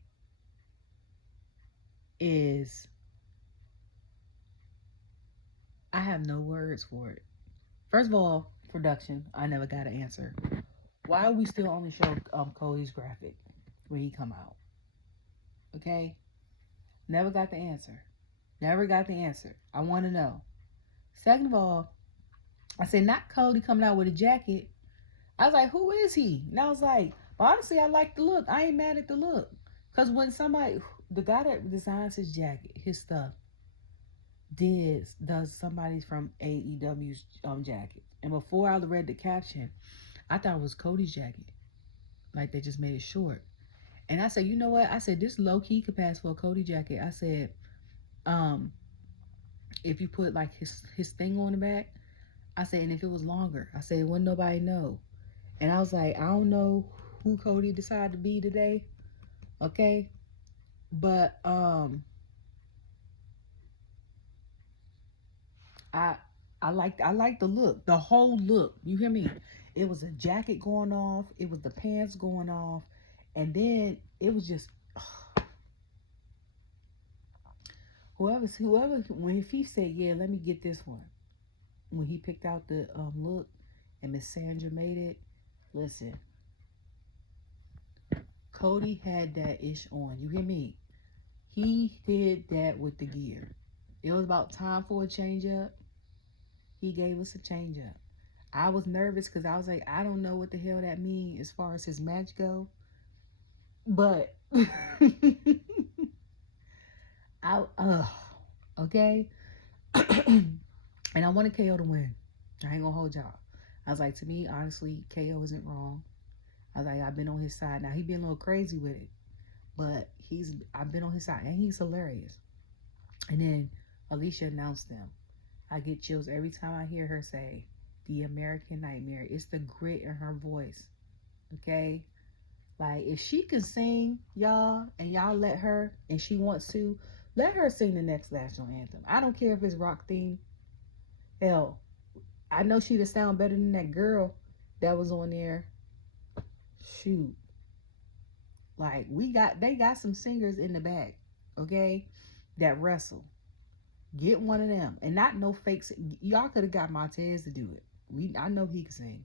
is, I have no words for it. First of all, production, I never got an answer. Why we still only show Cody's graphic when he come out? Okay? Never got the answer. I want to know. Second of all, I said, not Cody coming out with a jacket. I was like, who is he? And I was like, but honestly, I like the look. I ain't mad at the look. Because when the guy that designs his jacket, his stuff, does somebody from AEW's jacket. And before I read the caption, I thought it was Cody's jacket. Like, they just made it short. And I said, you know what? I said, this low key could pass for a Cody jacket. I said, um, if you put like his thing on the back, I said, and if it was longer, I said, wouldn't nobody know. And I was like, I don't know who Cody decided to be today, okay? But I I like the look, the whole look. You hear me? It was a jacket going off, it was the pants going off, and then it was just whoever when he said, yeah, let me get this one. When he picked out the look and Miss Sandra made it, listen, Cody had that ish on. You hear me? He did that with the gear. It was about time for a change up. He gave us a change up. I was nervous because I was like, I don't know what the hell that means as far as his match go. But I okay. And I wanted KO to win. I ain't gonna hold y'all. I was like, to me, honestly, KO isn't wrong. I was like, I've been on his side. Now he been a little crazy with it, but I've been on his side, and he's hilarious. And then Alicia announced them. I get chills every time I hear her say the American Nightmare. It's the grit in her voice. Okay? Like, if she can sing, y'all, and y'all let her, and she wants to, let her sing the next national anthem. I don't care if it's rock theme. Hell, I know she'd sound better than that girl that was on there. Shoot. Like, they got some singers in the back, okay, that wrestle. Get one of them, and not no fakes. Y'all could have got Montez to do it. I know he can sing,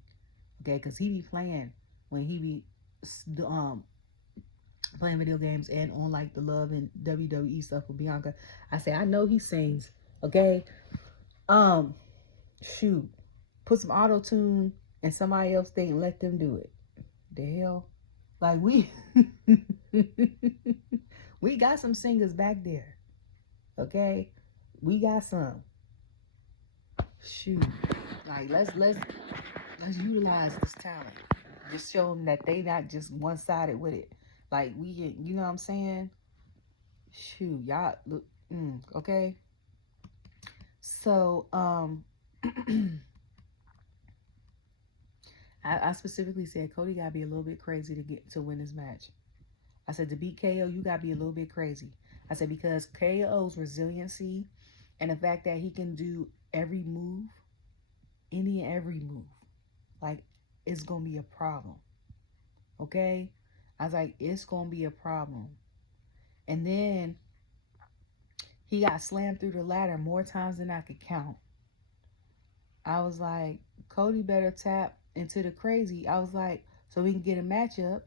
okay, because he be playing when he be playing video games and on like the Love and WWE stuff with Bianca. I say I know he sings, okay. Shoot, put some auto tune and somebody else thing and let them do it. The hell, like we we got some singers back there, okay. We got some. Shoot, like let's utilize this talent. Just show them that they not just one sided with it. Like you know what I'm saying? Shoot, y'all look, okay. So I specifically said Cody gotta be a little bit crazy to win this match. I said to beat KO, you gotta be a little bit crazy. I said because KO's resiliency and the fact that he can do every move, any and every move, like, it's gonna be a problem. Okay? I was like, it's gonna be a problem. And then he got slammed through the ladder more times than I could count. I was like, Cody better tap into the crazy. I was like, so we can get a matchup.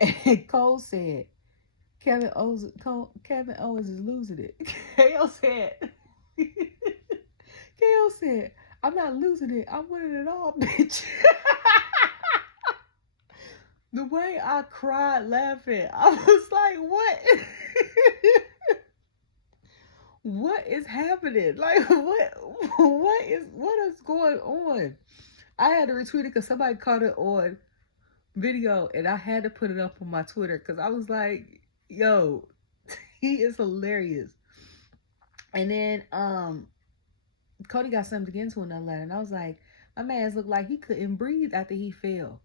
And Cole said, Kevin Owens is losing it. KO said, KO said, I'm not losing it. I'm winning it all, bitch. The way I cried laughing, I was like, what? What is happening? Like, what is going on? I had to retweet it because somebody caught it on video and I had to put it up on my Twitter because I was like, yo, he is hilarious. And then Cody got something to get into another ladder, and I was like, my man's looked like he couldn't breathe after he fell.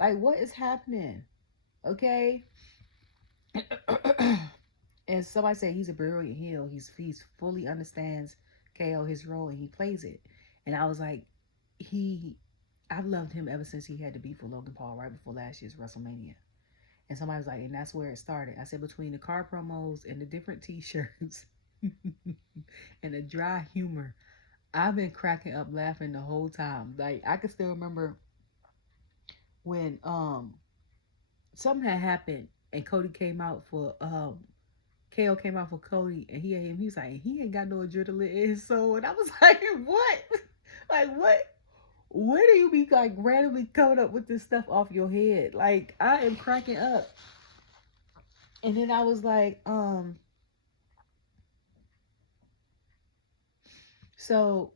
Like, what is happening? Okay. And somebody said he's a brilliant heel. He's fully understands KO his role and he plays it. And I was like, I've loved him ever since he had to beat for Logan Paul right before last year's WrestleMania. And somebody was like, and that's where it started. I said, between the car promos and the different t-shirts and the dry humor, I've been cracking up laughing the whole time. Like, I can still remember when something had happened and Cody came out for KO came out for Cody and he was like, he ain't got no adrenaline in his soul. And I was like, what? Like, what? Where do you be like randomly coming up with this stuff off your head? Like, I am cracking up. And then I was like, so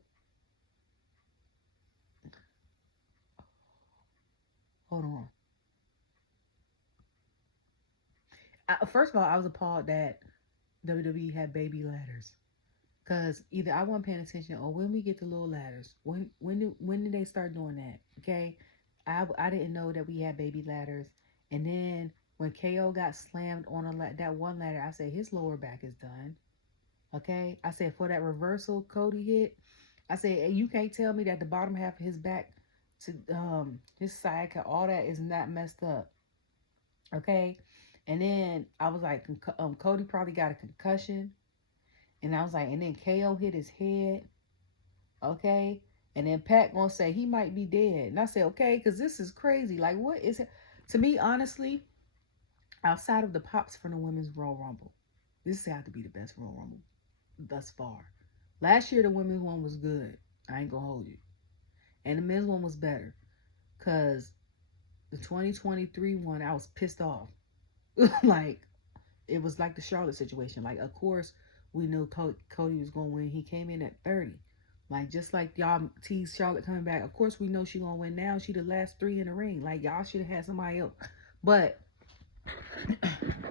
hold on. First of all, I was appalled that WWE had baby ladders. Cause either I wasn't paying attention, or when we get the little ladders, when did they start doing that? Okay, I didn't know that we had baby ladders, and then when KO got slammed on that one ladder, I said his lower back is done. Okay, I said for that reversal Cody hit, I said hey, you can't tell me that the bottom half of his back to his side, all that is not messed up. Okay, and then I was like, Cody probably got a concussion, and I was like, and then KO hit his head. Okay, and then Pat gonna say he might be dead, and I said okay, because this is crazy. Like, what is it? To me, honestly, outside of the pops from the women's Royal Rumble, this has to be the best Royal Rumble thus far. Last year the women's one was good. I ain't gonna hold you, and the men's one was better. Cause the 2023 one, I was pissed off. Like, it was like the Charlotte situation. Like, of course, we knew Cody was going to win. He came in at 30. Like, just like y'all teased Charlotte coming back. Of course, we know she going to win now. She the last 3 in the ring. Like, y'all should have had somebody else. But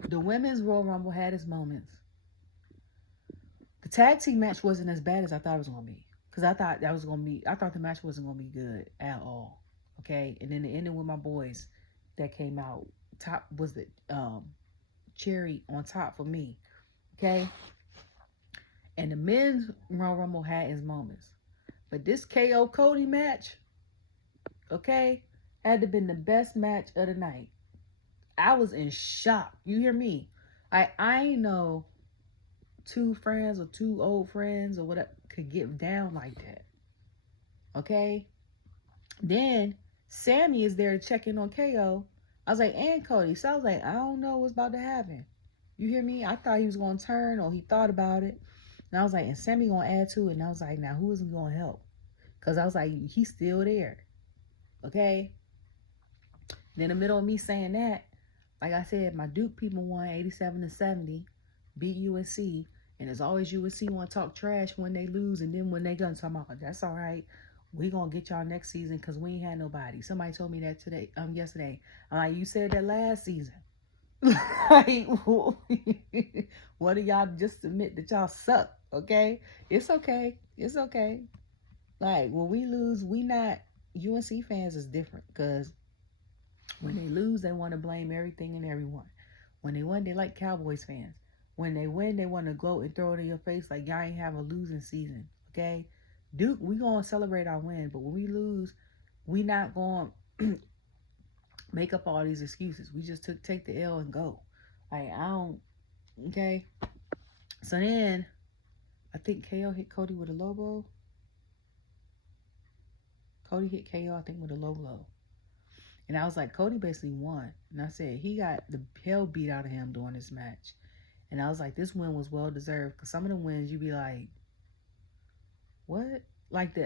the women's Royal Rumble had its moments. The tag team match wasn't as bad as I thought it was going to be. Because I thought the match wasn't going to be good at all. Okay? And then it ended with my boys that came out. Top was the cherry on top for me. Okay? And the men's Royal Rumble had its moments. But this KO Cody match, okay, had to been the best match of the night. I was in shock. You hear me? I ain't know 2 friends or 2 old friends or whatever could get down like that. Okay? Then Sammy is there checking on KO. I was like, and Cody. So I was like, I don't know what's about to happen. You hear me? I thought he was going to turn, or he thought about it. And I was like, and Sammy going to add to it. And I was like, now who is he going to help? Because I was like, he's still there. Okay? And in the middle of me saying that, like I said, my Duke people won 87-70, beat USC. And as always, USC want to talk trash when they lose. And then when they done, talking about, that's all right. We going to get y'all next season because we ain't had nobody. Somebody told me that yesterday. I'm like, you said that last season. Like, what do y'all just admit that y'all suck? Okay, it's okay. Like, when we lose, we not UNC fans is different, because when they lose, they want to blame everything and everyone. When they win, they like Cowboys fans. When they win, they want to gloat and throw it in your face like y'all ain't have a losing season. Okay, Duke, we gonna celebrate our win, but when we lose, we not gonna make up all these excuses. We just take the L and go. Like, I don't. Okay. So then, I think KO hit Cody with a low blow. Cody hit KO, I think, with a low blow. And I was like, Cody basically won. And I said, he got the hell beat out of him during this match. And I was like, this win was well deserved. Because some of the wins, you be like, what? Like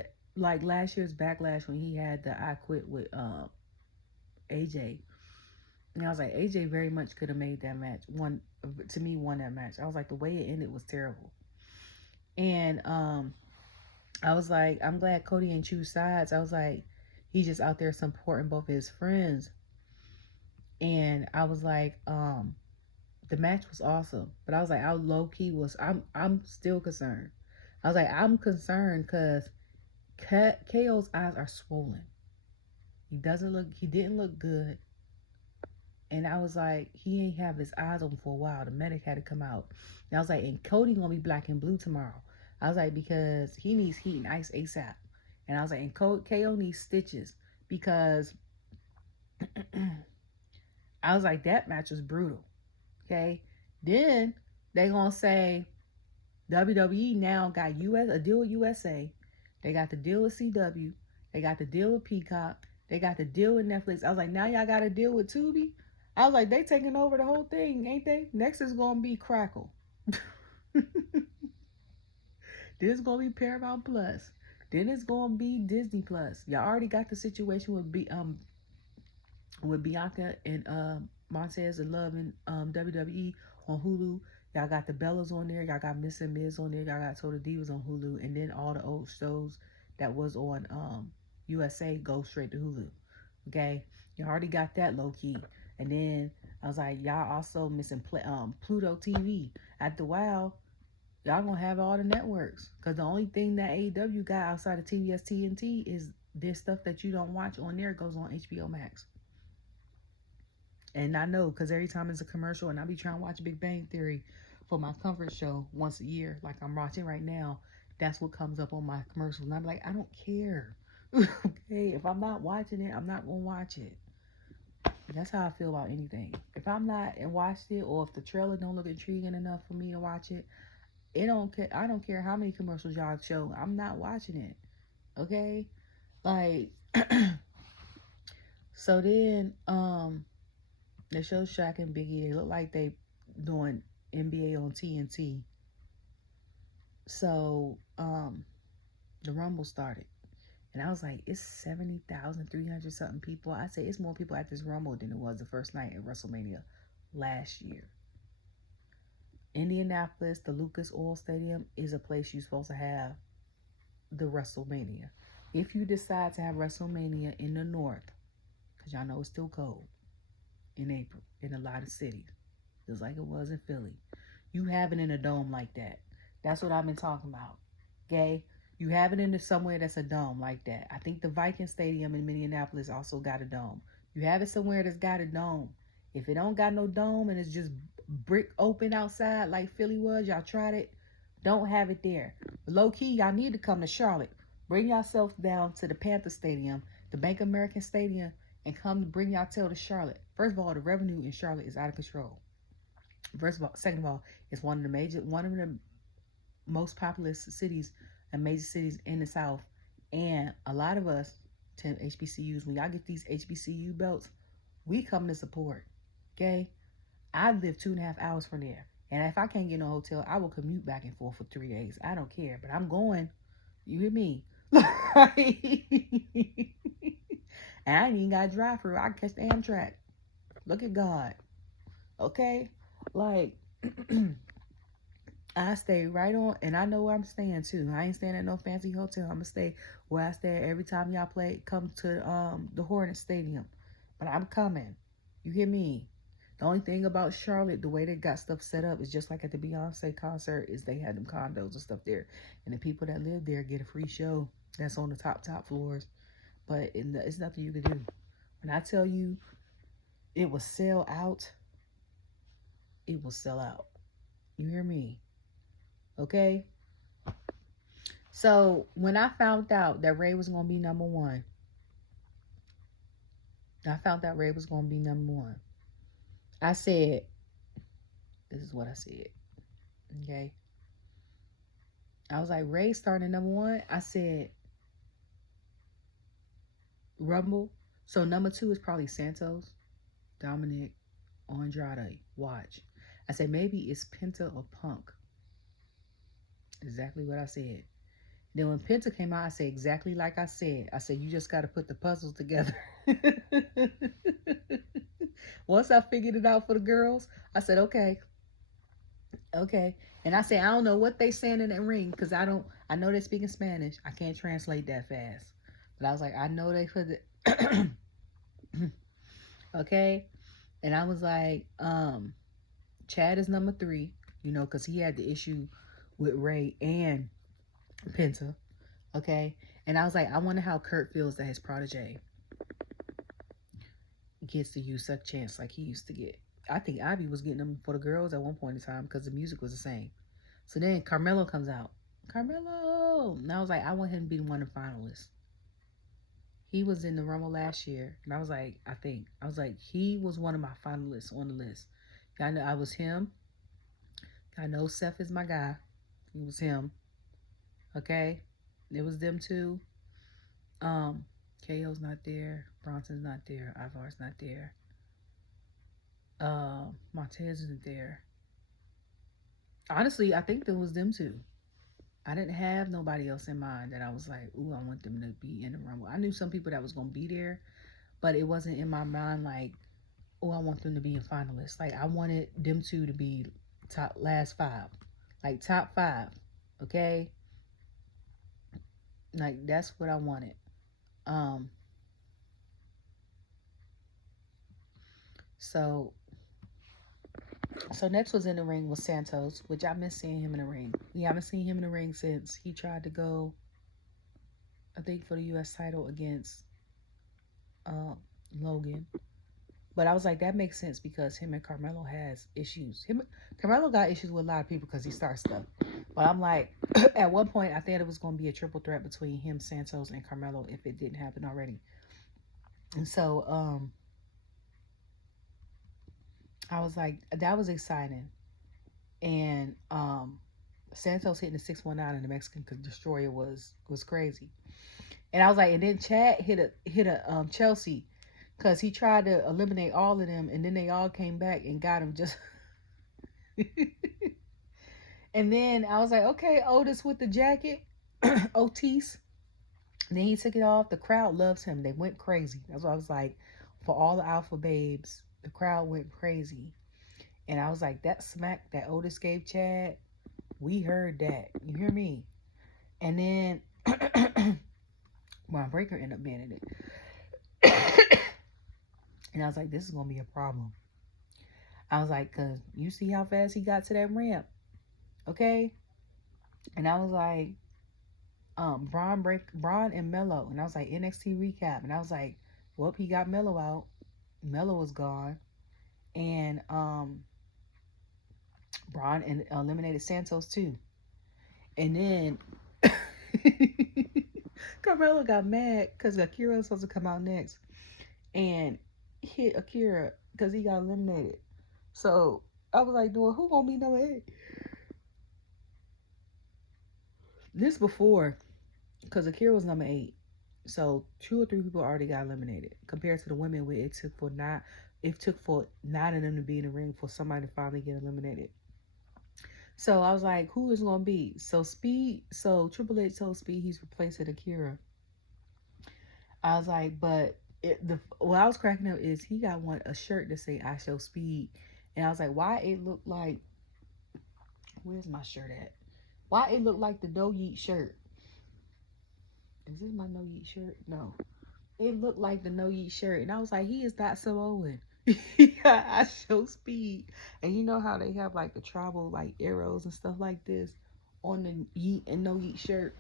last year's Backlash when he had the I Quit with AJ. And I was like, AJ very much could have made that match. Won that match. I was like, the way it ended was terrible. And I was like, I'm glad Cody ain't choose sides. I was like, he's just out there supporting both his friends. And I was like, the match was awesome. But I was like, I'm still concerned. I was like, I'm concerned because KO's eyes are swollen. He didn't look good. And I was like, he ain't have his eyes open for a while. The medic had to come out. And I was like, and Cody gonna be black and blue tomorrow. I was like, because he needs heat and ice ASAP. And I was like, and KO needs stitches, because I was like, that match was brutal. Okay. Then they gonna say WWE now got a deal with USA. They got the deal with CW. They got the deal with Peacock. They got the deal with Netflix. I was like, now y'all got a deal with Tubi? I was like, they taking over the whole thing, ain't they? Next is going to be Crackle. Then it's going to be Paramount Plus. Then it's going to be Disney Plus. Y'all already got the situation with Bianca and Montez and Love and WWE on Hulu. Y'all got the Bellas on there. Y'all got Miss and Miz on there. Y'all got Total Divas on Hulu. And then all the old shows that was on USA go straight to Hulu. Okay? You already got that low key. And then I was like, y'all also missing Pluto TV. After a while, y'all gonna have all the networks. Because the only thing that AEW got outside of TBS TNT is this stuff that you don't watch on there goes on HBO Max. And I know, because every time it's a commercial, and I be trying to watch Big Bang Theory for my comfort show once a year, like I'm watching right now, that's what comes up on my commercial. And I'm like, I don't care. Okay, if I'm not watching it, I'm not going to watch it. That's how I feel about anything. If I'm not and watched it, or if the trailer don't look intriguing enough for me to watch it, I don't care how many commercials y'all show. I'm not watching it. Okay? Like, so then, they show Shaq and Biggie. They look like they doing NBA on TNT. So, the Rumble started. And I was like, it's 70,300 something people. I say it's more people at this Rumble than it was the first night at WrestleMania last year. Indianapolis, the Lucas Oil Stadium, is a place you're supposed to have the WrestleMania. If you decide to have WrestleMania in the north, because y'all know it's still cold in April in a lot of cities, just like it was in Philly, you have it in a dome like that. That's what I've been talking about. Okay? You have it in somewhere that's a dome like that. I think the Viking Stadium in Minneapolis also got a dome. You have it somewhere that's got a dome. If it don't got no dome and it's just brick open outside like Philly was, y'all tried it, don't have it there. Low key, y'all need to come to Charlotte. Bring yourself down to the Panther Stadium, the Bank American Stadium, and come to bring y'all tail to Charlotte. First of all, the revenue in Charlotte is out of control. First of all, second of all, it's one of the most populous cities and major cities in the South. And a lot of us attend HBCUs. When y'all get these HBCU belts, we come to support. Okay? I live 2.5 hours from there. And if I can't get no hotel, I will commute back and forth for 3 days. I don't care. But I'm going. You hear me? And I ain't even got to drive through. I can catch the Amtrak. Look at God. Okay? Like, I stay right on, and I know where I'm staying too. I ain't staying at no fancy hotel. I'm gonna stay where I stay every time y'all come to the Hornet Stadium. But I'm coming. You hear me? The only thing about Charlotte, the way they got stuff set up is just like at the Beyonce concert, is they had them condos and stuff there. And the people that live there get a free show that's on the top floors. But it's nothing you can do. When I tell you it will sell out, it will sell out. You hear me? Okay? So, when I found out that Ray was going to be number one, I said, this is what I said. Okay? I was like, Ray starting number one. I said, Rumble. So, number two is probably Santos, Dominic, Andrade. Watch. I said, maybe it's Penta or Punk. Exactly what I said. Then when Penta came out, I said exactly like I said. I said, you just got to put the puzzles together. Once I figured it out for the girls, I said, okay. And I said, I don't know what they saying in that ring, because I know they're speaking Spanish. I can't translate that fast. But I was like, I know they put it. Okay. And I was like, Chad is number 3, because he had the issue with Ray and Penta. Okay. And I was like, I wonder how Kurt feels that his protege gets to use such chance like he used to get. I think Ivy was getting them for the girls at one point in time because the music was the same. So then Carmelo comes out. Carmelo! And I was like, I want him to be one of the finalists. He was in the Rumble last year. And I was like, he was one of my finalists on the list. I know I was him. I know Seth is my guy. It was him. Okay? It was them two. KO's not there. Bronson's not there. Ivar's not there. Montez isn't there. Honestly, I think it was them two. I didn't have nobody else in mind that I was like, ooh, I want them to be in the Rumble. I knew some people that was going to be there, but it wasn't in my mind like, oh, I want them to be a finalist. Like, I wanted them two to be last 5. Like, top 5. Okay? Like, that's what I wanted. So, So next was in the ring was Santos, which I miss seeing him in the ring. We haven't seen him in the ring since he tried to go, I think, for the U.S. title against Logan. But I was like, that makes sense because him and Carmelo has issues. Carmelo got issues with a lot of people because he starts stuff. But I'm like, at one point, I thought it was going to be a triple threat between him, Santos, and Carmelo if it didn't happen already. And so, I was like, that was exciting. And Santos hitting the 619 and the Mexican Destroyer was crazy. And I was like, and then Chad hit a Chelsea because he tried to eliminate all of them, and then they all came back and got him just. And then I was like, okay, Otis with the jacket, Otis. And then he took it off. The crowd loves him. They went crazy. That's what I was like. For all the alpha babes, the crowd went crazy. And I was like, that smack that Otis gave Chad, we heard that. You hear me? And then Ron Breaker ended up being in it. And I was like, this is going to be a problem. I was like, because you see how fast he got to that ramp. Okay? And I was like, Braun and Mello. And I was like, NXT recap. And I was like, well, he got Mello out. Mello was gone. And Braun eliminated Santos too. And then Carmelo got mad because Akira was supposed to come out next and hit Akira because he got eliminated. So I was like, dude, who gonna be number 8? This before, because Akira was number 8. So 2 or 3 people already got eliminated. Compared to the women, where it took for 9 of them to be in the ring for somebody to finally get eliminated. So I was like, who is gonna be? So Triple H told Speed he's replacing Akira. I was like, but what I was cracking up is he got a shirt that say I Show Speed. And I was like, why it look like, where's my shirt at? Why it look like the No Yeet shirt? Is this my No Yeet shirt? No. It looked like the No Yeet shirt. And I was like, he is not Samoan. Yeah, I Show Speed. And you know how they have like the tribal like arrows and stuff like this on the Yeet and No Yeet shirt?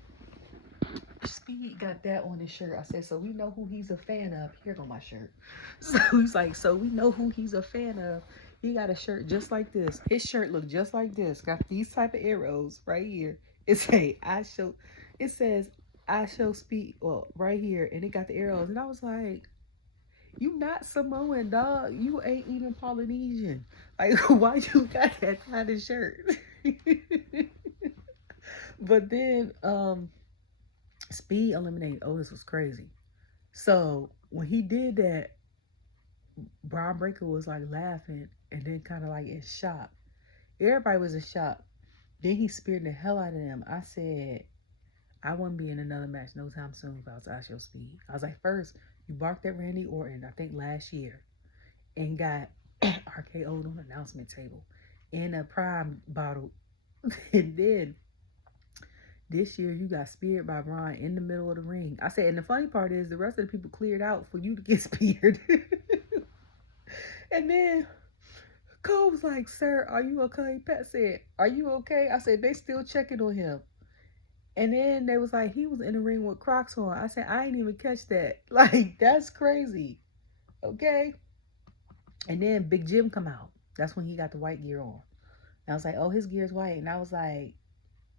Speed got that on his shirt. I said, so we know who he's a fan of. Here go my shirt. So he's like, so we know who he's a fan of. He got a shirt just like this. His shirt looked just like this. Got these type of arrows right here. It says I show Speed, well, right here, and it got the arrows. And I was like, you not Samoan, dog. You ain't even Polynesian. Like, why you got that kind of shirt? But then Speed eliminating Otis was crazy. So when he did that, Braun Breaker was like laughing and then kind of like in shock. Everybody was in shock. Then he speared the hell out of them. I said, I wouldn't be in another match no time soon if I was Show Speed. I was like, first, you barked at Randy Orton, I think last year, and got RKO'd on the announcement table in a Prime bottle. And then this year, you got speared by Braun in the middle of the ring. I said, and the funny part is the rest of the people cleared out for you to get speared. And then Cole was like, sir, are you okay? Pat said, are you okay? I said, they still checking on him. And then they was like, he was in the ring with Crocs on. I said, I ain't even catch that. Like, that's crazy. Okay? And then Big Jim come out. That's when he got the white gear on. And I was like, oh, his gear's white. And I was like,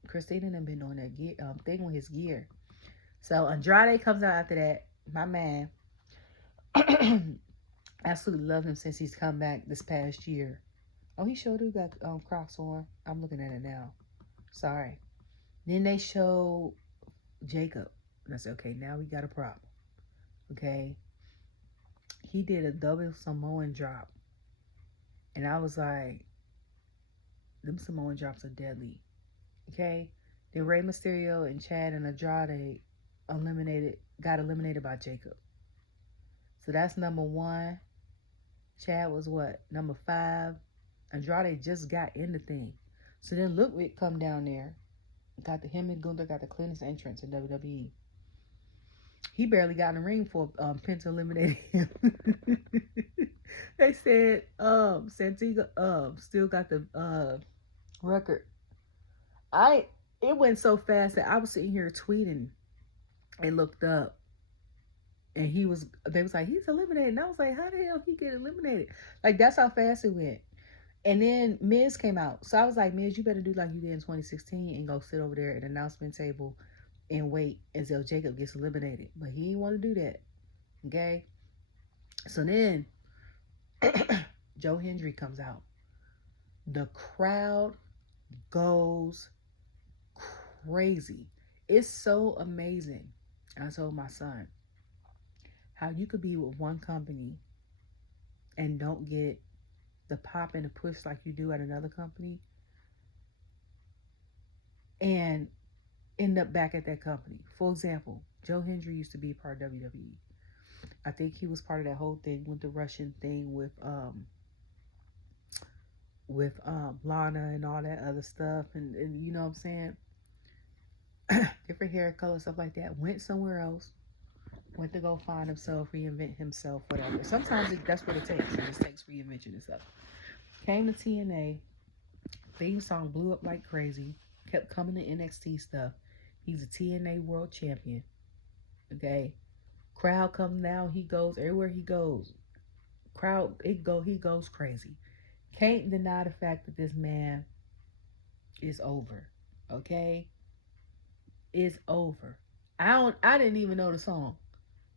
Christina done been doing that gear, thing with his gear. So Andrade comes out after that. My man. Absolutely love him since he's come back this past year. Oh, he sure do got Crocs on. I'm looking at it now. Sorry. Then they show Jacob. And I said, okay, now we got a problem. Okay. He did a double Samoan drop. And I was like, them Samoan drops are deadly. Okay. Then Rey Mysterio and Chad and Andrade got eliminated by Jacob. So that's number 1. Chad was what? Number 5. Andrade just got in the thing. So then Ludwig come down there. Him and Gunther got the cleanest entrance in WWE. He barely got in the ring for Penta eliminated him. They said Santiago still got the record. I It went so fast that I was sitting here tweeting and looked up, and they was like, he's eliminated, and I was like, how the hell he get eliminated? Like, that's how fast it went. And then Miz came out, so I was like, Miz, you better do like you did in 2016 and go sit over there at the announcement table and wait until Jacob gets eliminated. But he didn't want to do that. Okay. So then Joe Hendry comes out. The crowd goes crazy. It's so amazing. I told my son how you could be with one company and don't get the pop and the push like you do at another company and end up back at that company. For example, Joe Hendry used to be part of WWE. I think he was part of that whole thing with the Russian thing with Lana and all that other stuff, and you know what I'm saying? Different hair color, stuff like that. Went somewhere else. Went to go find himself, reinvent himself, whatever. Sometimes that's what it takes. It just takes reinvention and stuff. Came to TNA. Theme song blew up like crazy. Kept coming to NXT stuff. He's a TNA World Champion. Okay. Crowd comes now. He goes everywhere he goes. He goes crazy. Can't deny the fact that this man is over. Okay? It's over. I didn't even know the song.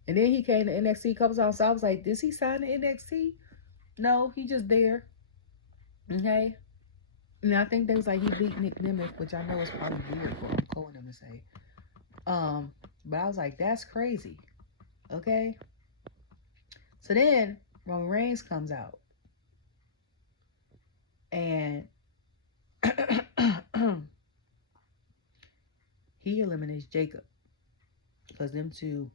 And then he came to NXT a couple times, so I was like, "Does he sign to NXT?" No, he just there. Okay. And I think they was like he beat Nick Nemeth, which I know is probably weird for Cole and them to say. But I was like, that's crazy. Okay. So then Roman Reigns comes out. And he eliminates Jacob. Because them two,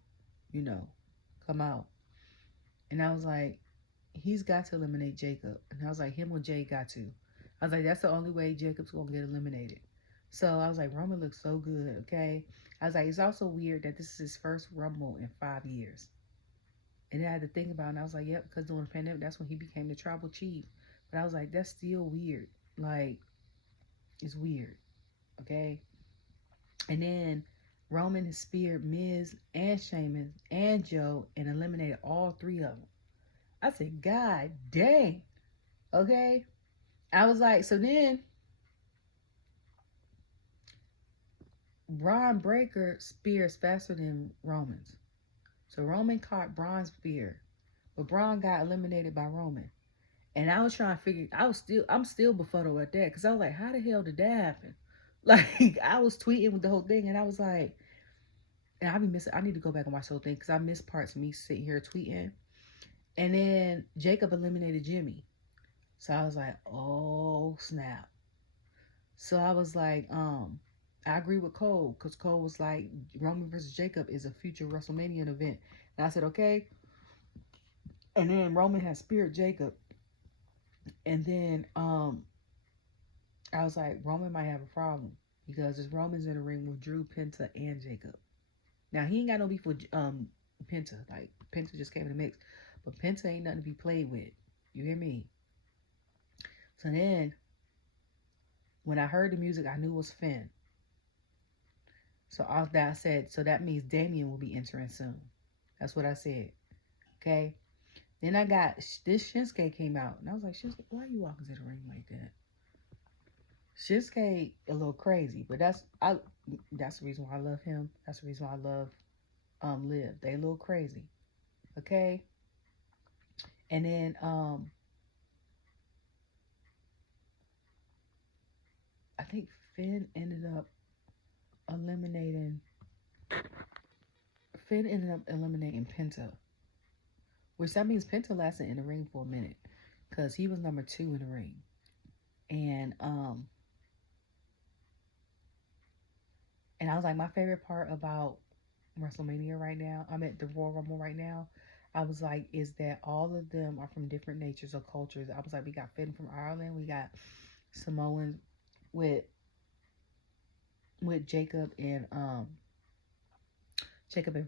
come out. And I was like, he's got to eliminate Jacob. And I was like, him or Jay got to. I was like, that's the only way Jacob's going to get eliminated. So I was like, Roman looks so good, okay? I was like, it's also weird that this is his first Rumble in 5 years. And then I had to think about it, and I was like, yep, because during the pandemic, that's when he became the tribal chief. But I was like, that's still weird. Like, it's weird, okay? And then Roman has speared Miz and Sheamus and Joe and eliminated all three of them. I said, God dang, okay? I was like, so then Braun Breaker spears faster than Roman's. So Roman caught Braun's spear, but Braun got eliminated by Roman. And I was trying to figure, I'm still befuddled at that, because I was like, how the hell did that happen? Like, I was tweeting with the whole thing, and I was like, and I need to go back and watch the whole thing, because I missed parts of me sitting here tweeting. And then Jacob eliminated Jimmy. So I was like, oh, snap. So I was like, I agree with Cole, because Cole was like, Roman versus Jacob is a future WrestleMania event. And I said, okay. And then Roman had speared Jacob. And then I was like, Roman might have a problem, because there's Roman's in the ring with Drew, Penta, and Jacob. Now, he ain't got no beef with Penta. Like, Penta just came in the mix. But Penta ain't nothing to be played with. You hear me? So then, when I heard the music, I knew it was Finn. So I said, so that means Damien will be entering soon. That's what I said. Okay? Then I got, this Shinsuke came out. And I was like, Shinsuke, why are you walking to the ring like that? Shinsuke a little crazy. But that's the reason why I love him. That's the reason why I love Liv. They a little crazy. Okay? And then I think Finn ended up eliminating Penta. Which that means Penta lasted in the ring for a minute, because he was number 2 in the ring. And I was like, my favorite part about WrestleMania right now, I'm at the Royal Rumble right now, I was like, is that all of them are from different natures or cultures. I was like, we got Finn from Ireland, we got Samoan with Jacob and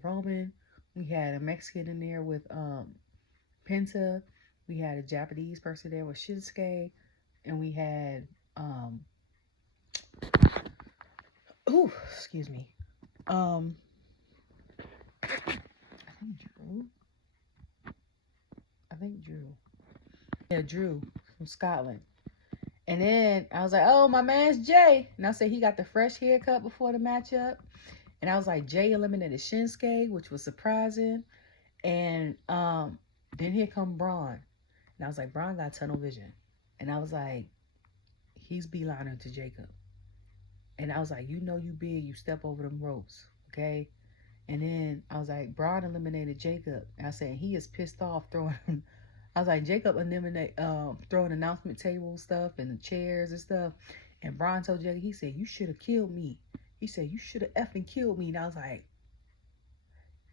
Roman. We had a Mexican in there with Penta. We had a Japanese person there with Shinsuke, and we had oh, excuse me. I think Drew. I think Drew. Yeah, Drew from Scotland. And then I was like, oh, my man's Jay. And I said he got the fresh haircut before the matchup. And I was like, Jay eliminated Shinsuke, which was surprising. And then here come Braun. And I was like, Braun got tunnel vision. And I was like, he's beelining to Jacob. And I was like, you know you big, you step over them ropes, okay? And then I was like, Braun eliminated Jacob. And I said, he is pissed off throwing him. I was like, Jacob throwing announcement table stuff and the chairs and stuff. And Braun told Jacob, he said, you should have killed me. He said, you should have effing killed me. And I was like,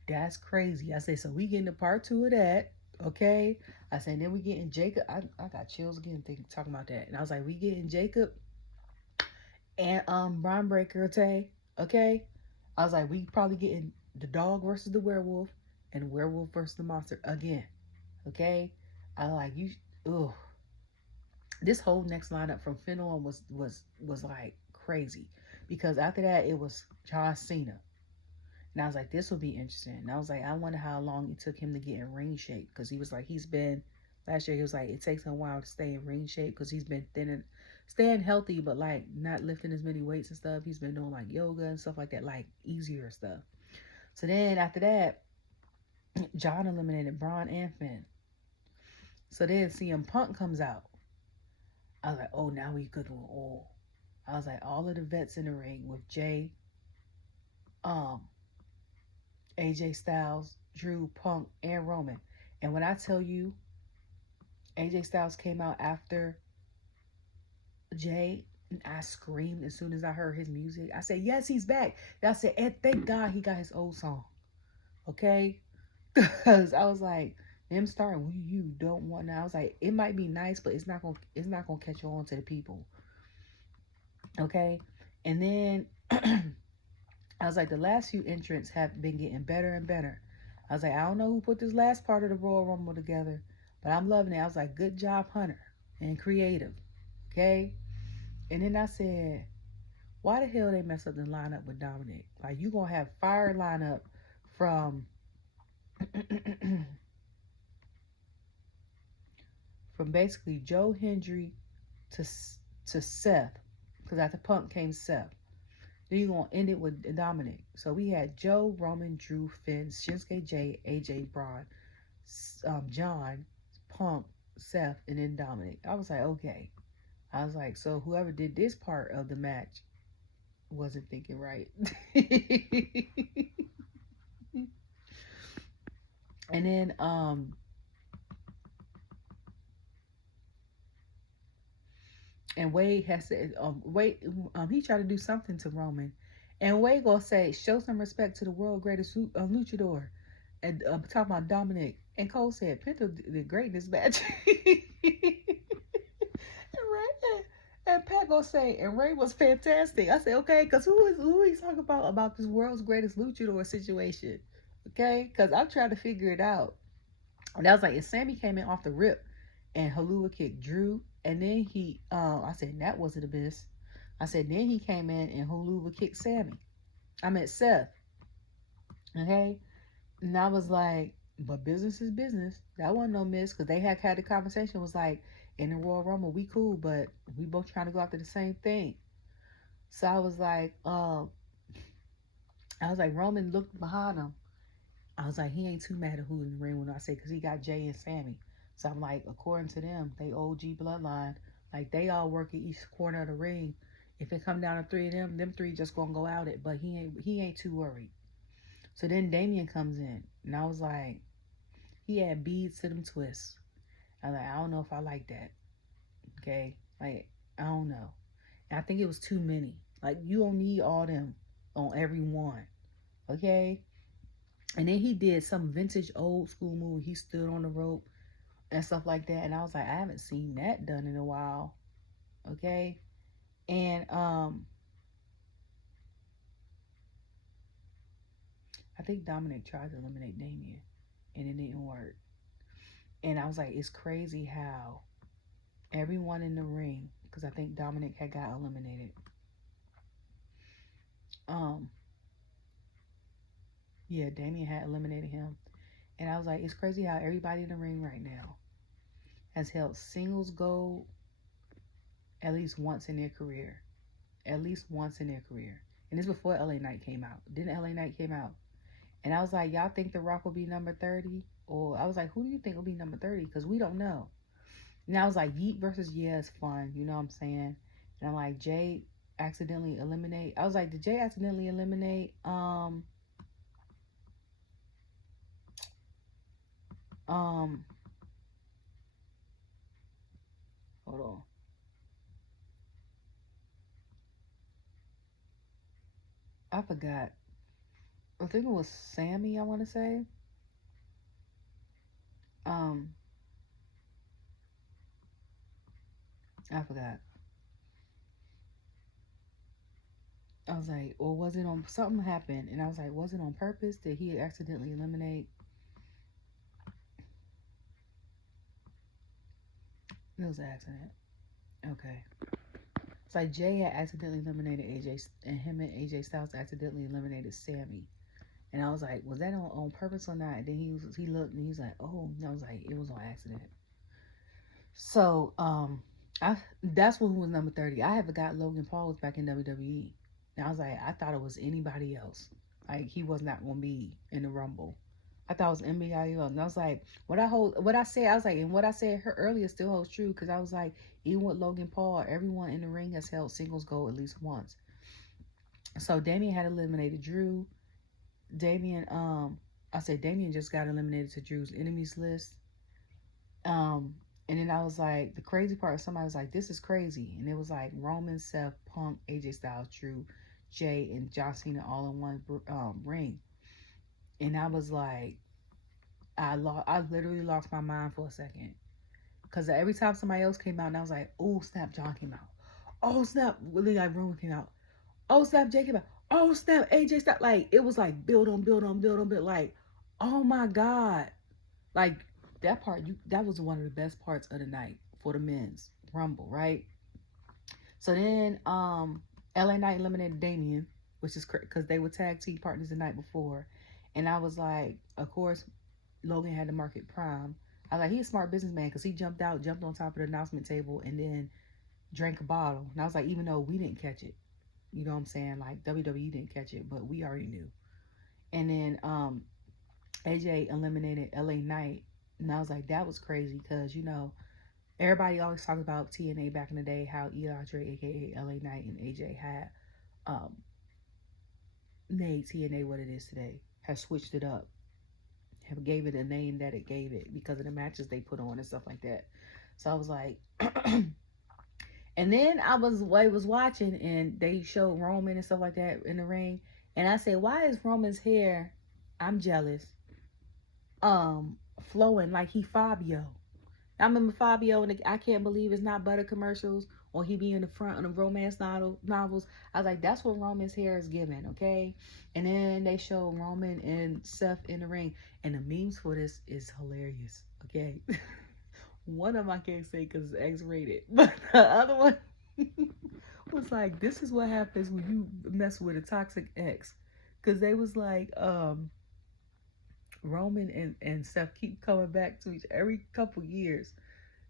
that's crazy. I said, so we getting to part 2 of that, okay? I said, then we getting Jacob. I got chills again talking about that. And I was like, we getting Jacob and Braun Breaker, okay? I was like, we probably getting the dog versus the werewolf and the werewolf versus the monster again, okay? I like you. Ugh. This whole next lineup from Finn on was like crazy, because after that it was John Cena, and I was like, this will be interesting. And I was like, I wonder how long it took him to get in ring shape, because he was like, last year he was like, it takes him a while to stay in ring shape because he's been thin and staying healthy, but like not lifting as many weights and stuff. He's been doing like yoga and stuff like that, like easier stuff. So then after that, John eliminated Braun and Finn. So then CM Punk comes out. I was like, oh, now we good with all. I was like, all of the vets in the ring with Jay, AJ Styles, Drew, Punk, and Roman. And when I tell you, AJ Styles came out after Jay, and I screamed as soon as I heard his music. I said, yes, he's back. And I said, and thank God he got his old song. Okay? Because I was like, him starting with you don't want. Now I was like, it might be nice, but it's not gonna catch on to the people. Okay? And then I was like, the last few entrants have been getting better and better. I was like, I don't know who put this last part of the Royal Rumble together, but I'm loving it. I was like, good job, Hunter, and creative. Okay? And then I said, why the hell they mess up the lineup with Dominic? Like, you gonna have fire lineup from from basically Joe Hendry to Seth, because after Punk came Seth. Then you're going to end it with Dominic. So we had Joe, Roman, Drew, Finn, Shinsuke, Jay, AJ, Braun, John, Punk, Seth, and then Dominic. I was like, okay. I was like, so whoever did this part of the match wasn't thinking right. And then, and Wade has said, he tried to do something to Roman. And Wade gonna say, show some respect to the world greatest luchador. And talking about Dominic. And Cole said, Penta did great in this match. And Pat gonna say, and Ray was fantastic. I said, okay, because who is talking about this world's greatest luchador situation? Okay, because I'm trying to figure it out. And I was like, if Sammy came in off the rip and Halua kicked Drew, and then I said, that wasn't a miss. I said, then he came in and Halua kicked Sammy. I meant Seth. Okay? And I was like, but business is business. That wasn't no miss, because they had the conversation. Was like, in the Royal Rumble, we cool, but we both trying to go after the same thing. So I was like, Roman looked behind him. I was like, he ain't too mad at who in the ring when I say, because he got Jay and Sammy. So I'm like, according to them, they OG bloodline. Like, they all work at each corner of the ring. If it come down to 3 of them 3 just gonna go out it. But he ain't too worried. So then Damien comes in, and I was like, he had beads to them twists. I was like, I don't know if I like that. Okay, like, I don't know. And I think it was too many. Like, you don't need all them on every one. Okay. And then he did some vintage old school move. He stood on the rope and stuff like that. And I was like, I haven't seen that done in a while. Okay. And I I think Dominic tried to eliminate Damien, and it didn't work. And I was like, it's crazy how everyone in the ring, because I think Dominic had got eliminated. Yeah, Damien had eliminated him. And I was like, it's crazy how everybody in the ring right now has held singles gold at least once in their career. At least once in their career. And this before LA Knight came out. Didn't LA Knight came out? And I was like, y'all think The Rock will be number 30? Or I was like, who do you think will be number 30? Because we don't know. And I was like, Yeet versus Yeah is fun. You know what I'm saying? And I'm like, Jay accidentally eliminate. I was like, did Jay accidentally eliminate hold on. I forgot. I think it was Sammy, I want to say. I forgot. I was like, or was it on, something happened, and I was like, was it on purpose? Did he accidentally eliminate? It was an accident. Okay. It's like Jay had accidentally eliminated AJ, and him and AJ Styles accidentally eliminated Sammy. And I was like, was that on purpose or not? And then he looked and he was like, oh, and I was like, it was on accident. So, that's when who was number 30. I had forgot Logan Paul was back in WWE. And I was like, I thought it was anybody else. Like, he was not gonna be in the Rumble. I thought it was anybody else. And I was like, what I said, I was like, and what I said earlier still holds true, because I was like, even with Logan Paul, everyone in the ring has held singles gold at least once. So Damien had eliminated Drew. Damien just got eliminated to Drew's enemies list. And then I was like, the crazy part, somebody was like, this is crazy. And it was like Roman, Seth, Punk, AJ Styles, Drew, Jay, and John Cena all in one ring. And I was like, I literally lost my mind for a second. Because every time somebody else came out, and I was like, oh, snap, John came out. Oh, snap, like Roman came out. Oh, snap, Jay came out. Oh, snap, AJ Styles. Like, it was like build on. Like, oh my God. Like, that was one of the best parts of the night for the men's Rumble, right? So then LA Knight eliminated Damien, which is because they were tag team partners the night before. And I was like, of course, Logan had to market Prime. I was like, he's a smart businessman, because he jumped on top of the announcement table and then drank a bottle. And I was like, even though we didn't catch it, you know what I'm saying? Like, WWE didn't catch it, but we already knew. And then AJ eliminated LA Knight. And I was like, that was crazy, because, you know, everybody always talked about TNA back in the day, how Andre, aka LA Knight, and AJ had made TNA what it is today, have switched it up, have gave it a name that it gave it because of the matches they put on and stuff like that. So I was like, and then I was watching, and they showed Roman and stuff like that in the ring, and I said, why is Roman's hair, I'm jealous, flowing like he Fabio? I remember Fabio and I Can't Believe It's Not Butter commercials, or he be in the front of the romance novels. I was like, that's what Roman's hair is giving, okay? And then they show Roman and Seth in the ring, and the memes for this is hilarious, okay? One of them I can't say because it's X-rated, but the other one was like, this is what happens when you mess with a toxic ex. Because they was like, Roman and Seth keep coming back to each every couple years.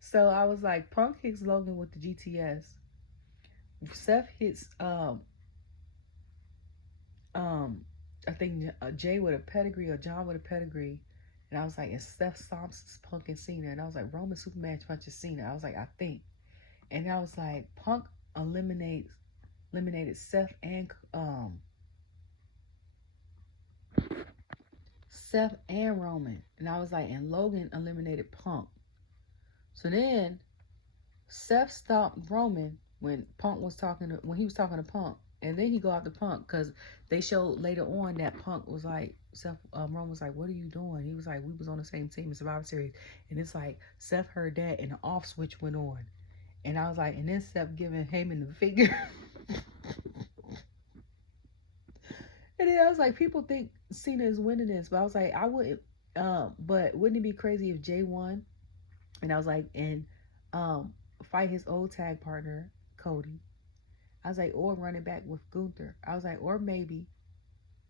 So I was like, Punk hits Logan with the GTS. Seth hits I think Jay with a pedigree or John with a pedigree. And I was like, and Seth stomps Punk and Cena. And I was like, Roman Superman punches Cena. I was like, I think. And I was like, Punk eliminated Seth and Roman. And I was like, and Logan eliminated Punk. So then Seth stopped Roman when he was talking to Punk. And then he go after Punk, because they showed later on that Punk was like, Roman was like, what are you doing? He was like, we was on the same team in Survivor Series. And it's like, Seth heard that and the off switch went on. And I was like, and then Seth giving Heyman the finger. And then I was like, people think Cena is winning this, but I was like, I wouldn't. But wouldn't it be crazy if Jay won? And I was like, and um, fight his old tag partner Cody. I was like, or run it back with Gunther. I was like, or maybe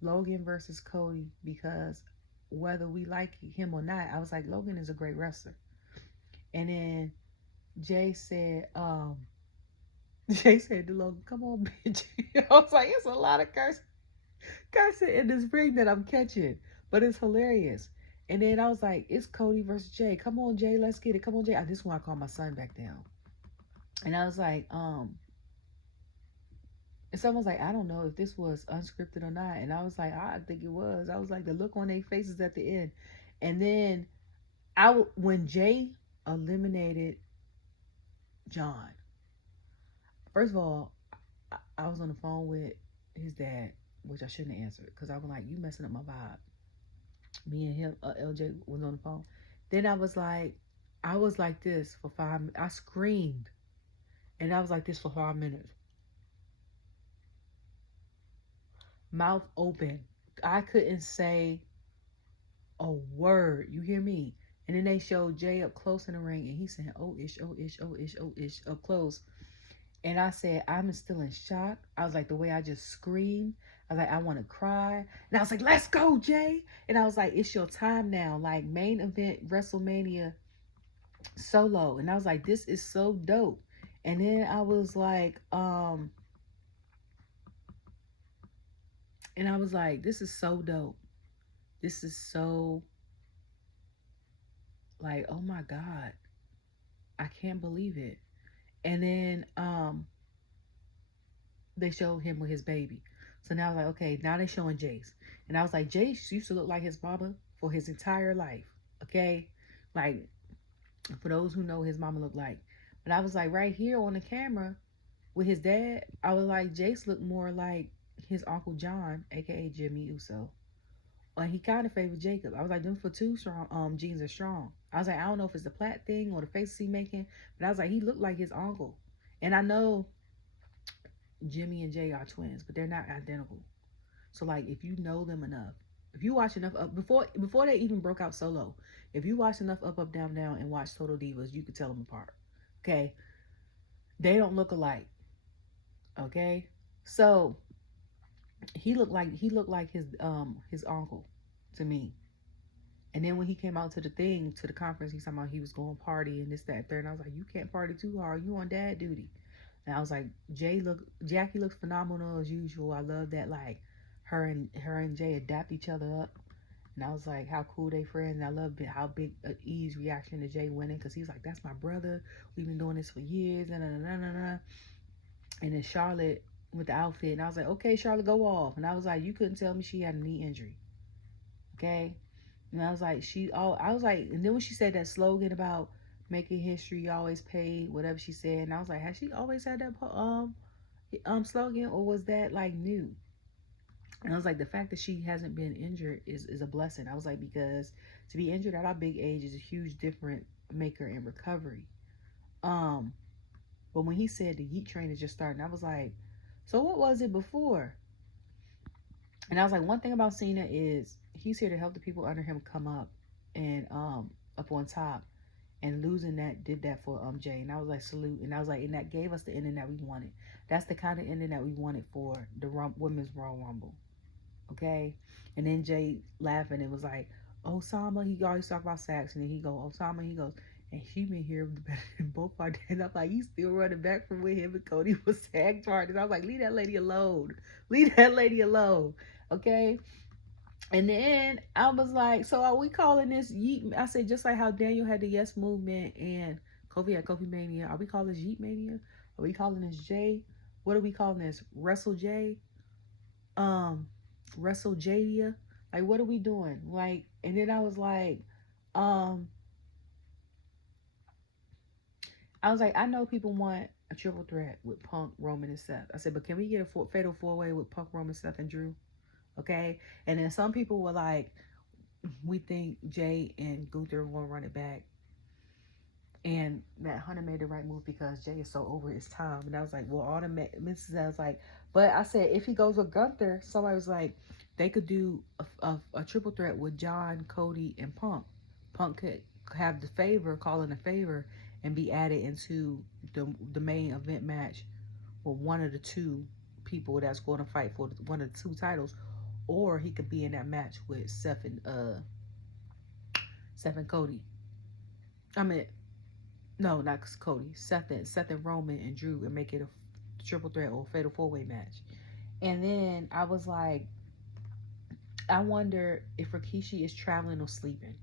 Logan versus Cody, because whether we like him or not, I was like, Logan is a great wrestler. And then Jay said, Jay said to Logan, come on, bitch. I was like, it's a lot of cursing in this ring that I'm catching, but it's hilarious. And then I was like, it's Cody versus Jay. Come on, Jay, let's get it. Come on, Jay. I just want to call my son back down. And I was like, and someone was like, I don't know if this was unscripted or not. And I was like, I think it was. I was like, the look on their faces at the end. And then when Jay eliminated John, first of all, I was on the phone with his dad, which I shouldn't have answered because I was like, you messing up my vibe. Me and him, LJ was on the phone. Then I was like this for 5 minutes. I screamed. And I was like this for 5 minutes. Mouth open. I couldn't say a word. You hear me? And then they showed Jay up close in the ring, and he said, oh ish, oh ish, oh ish, oh ish, up close. And I said, I'm still in shock. I was like, the way I just screamed. I was like, I want to cry. And I was like, let's go, Jay. And I was like, it's your time now. Like, main event WrestleMania solo. And I was like, this is so dope. And then I was like, this is so dope. This is so, like, oh my God. I can't believe it. And then they showed him with his baby. So now I was like, okay, now they're showing Jace. And I was like, Jace used to look like his mama for his entire life. Okay? Like, for those who know his mama looked like. But I was like, right here on the camera with his dad, I was like, Jace looked more like his Uncle John, aka Jimmy Uso. And he kind of favored Jacob. I was like, them for two strong genes are strong. I was like, I don't know if it's the plat thing or the face he making, but I was like, he looked like his uncle. And I know Jimmy and Jay are twins, but they're not identical. So like, if you know them enough, if you watch enough up before they even broke out solo, if you watch enough Up Down Down and watch Total Divas, you could tell them apart. Okay, they don't look alike. Okay, so he looked like his uncle to me. And then when he came out to the conference, he's talking about he was going party and this, that, and third. And I was like, you can't party too hard. You on dad duty. And I was like, Jackie looks phenomenal as usual. I love that, like, her and Jay adapt each other up. And I was like, how cool they friends. And I love how big E's reaction to Jay winning, because he's like, that's my brother. We've been doing this for years. And then Charlotte with the outfit. And I was like, okay, Charlotte, go off. And I was like, you couldn't tell me she had a knee injury. Okay? And I was like, and then when she said that slogan about making history always paid, whatever she said, and I was like, has she always had that slogan, or was that like new? And I was like, the fact that she hasn't been injured is a blessing. I was like, because to be injured at our big age is a huge difference maker in recovery. But when he said the Yeet train is just starting, I was like, so what was it before? And I was like, one thing about Cena is he's here to help the people under him come up and up on top. And losing that did that for Jay. And I was like, salute. And I was like, and that gave us the ending that we wanted. That's the kind of ending that we wanted for the Women's Royal Rumble. Okay? And then Jay laughing and was like, Osama, he always talk about Sax. And then he goes, Osama, he goes, and she been here better than both our days. I'm like, he's still running back from where him and Cody was tag partners. I was like, leave that lady alone. Leave that lady alone. Okay? And then I was like, so are we calling this Yeet? I said, just like how Daniel had the Yes Movement and Kofi had Kofi Mania, are we calling this Yeet Mania? Are we calling this J? What are we calling this? Wrestle J? Wrestle Jadia? Like, what are we doing? Like, and then I was like, I was like, I know people want a triple threat with Punk, Roman, and Seth. I said, but can we get a fatal four-way with Punk, Roman, Seth, and Drew? Okay? And then some people were like, we think Jay and Gunther will run it back. And that Hunter made the right move because Jay is so over his time. And I was like, well, all the Mrs. I was like, but I said if he goes with Gunther, somebody was like, they could do a triple threat with John, Cody, and Punk. Punk could have the favor, call in a favor, and be added into the main event match with one of the two people that's going to fight for one of the two titles, or he could be in that match with Seth and Cody. I mean, no, not Cody. Seth and Roman and Drew, and make it a triple threat or fatal 4-way match. And then I was like, I wonder if Rikishi is traveling or sleeping.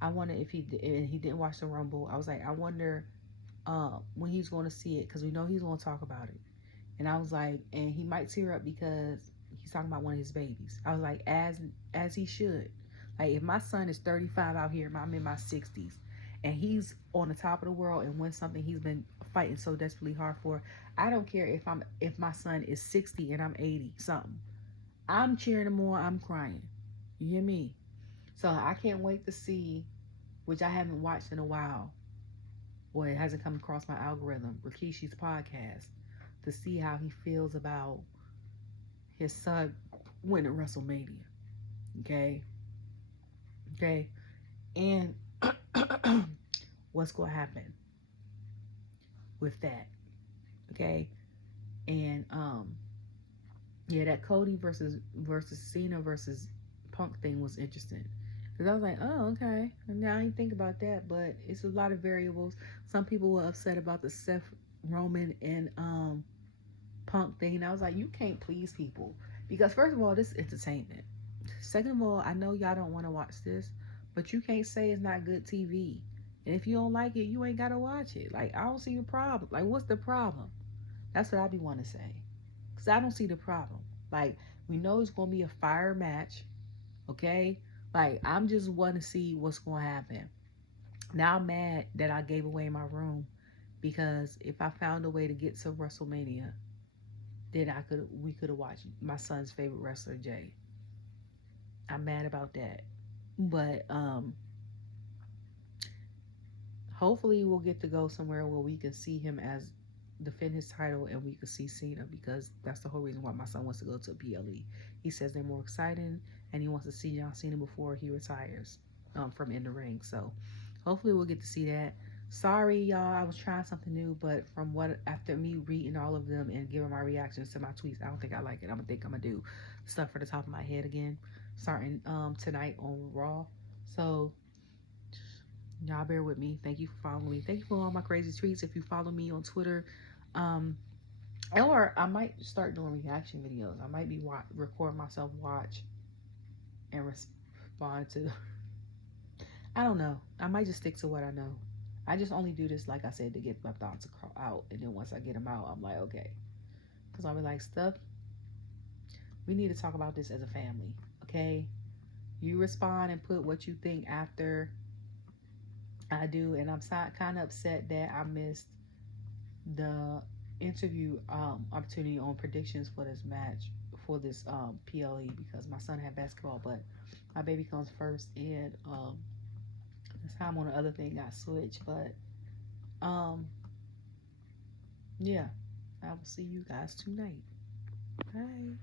I wonder if he didn't watch the Rumble. I was like, I wonder when he's going to see it, because we know he's going to talk about it. And I was like, and he might tear up because he's talking about one of his babies. I was like, as he should. Like, if my son is 35 out here, I'm in my 60s, and he's on the top of the world and wins something he's been fighting so desperately hard for, I don't care if my son is 60 and I'm 80 something. I'm cheering him on. I'm crying. You hear me? So I can't wait to see, which I haven't watched in a while, or it hasn't come across my algorithm, Rikishi's podcast, to see how he feels about his son winning WrestleMania. Okay? Okay? And what's going to happen with that? Okay? And yeah, that Cody versus Cena versus Punk thing was interesting. Because I was like, oh, okay. And now I didn't think about that, but it's a lot of variables. Some people were upset about the Seth Roman and Punk thing. And I was like, you can't please people. Because first of all, this is entertainment. Second of all, I know y'all don't want to watch this, but you can't say it's not good TV. And if you don't like it, you ain't got to watch it. Like, I don't see the problem. Like, what's the problem? That's what I be want to say. Because I don't see the problem. Like, we know it's going to be a fire match. Okay? Like, I'm just want to see what's going to happen. Now I'm mad that I gave away my room, because if I found a way to get to WrestleMania, then we could have watched my son's favorite wrestler, Jay. I'm mad about that. But hopefully we'll get to go somewhere where we can see him as defend his title, and we can see Cena, because that's the whole reason why my son wants to go to PLE. He says they're more exciting, and he wants to see John Cena before he retires from in the ring. So hopefully we'll get to see that. Sorry, y'all, I was trying something new, but after me reading all of them and giving my reactions to my tweets, I don't think I like it. I'm gonna do stuff for the top of my head again, starting tonight on Raw. So y'all bear with me. Thank you for following me. Thank you for all my crazy tweets. If you follow me on Twitter, or I might start doing reaction videos. I might be record myself watch and respond to. I don't know. I might just stick to what I know. I just only do this, like I said, to get my thoughts out, and then once I get them out, I'm like, okay, because I'll be like, stuff. We need to talk about this as a family, okay? You respond and put what you think after I do, and I'm kind of upset that I missed the interview opportunity on predictions for this match, for this PLE, because my son had basketball, but my baby comes first, and this time on the other thing got switched. But yeah, I will see you guys tonight. Bye.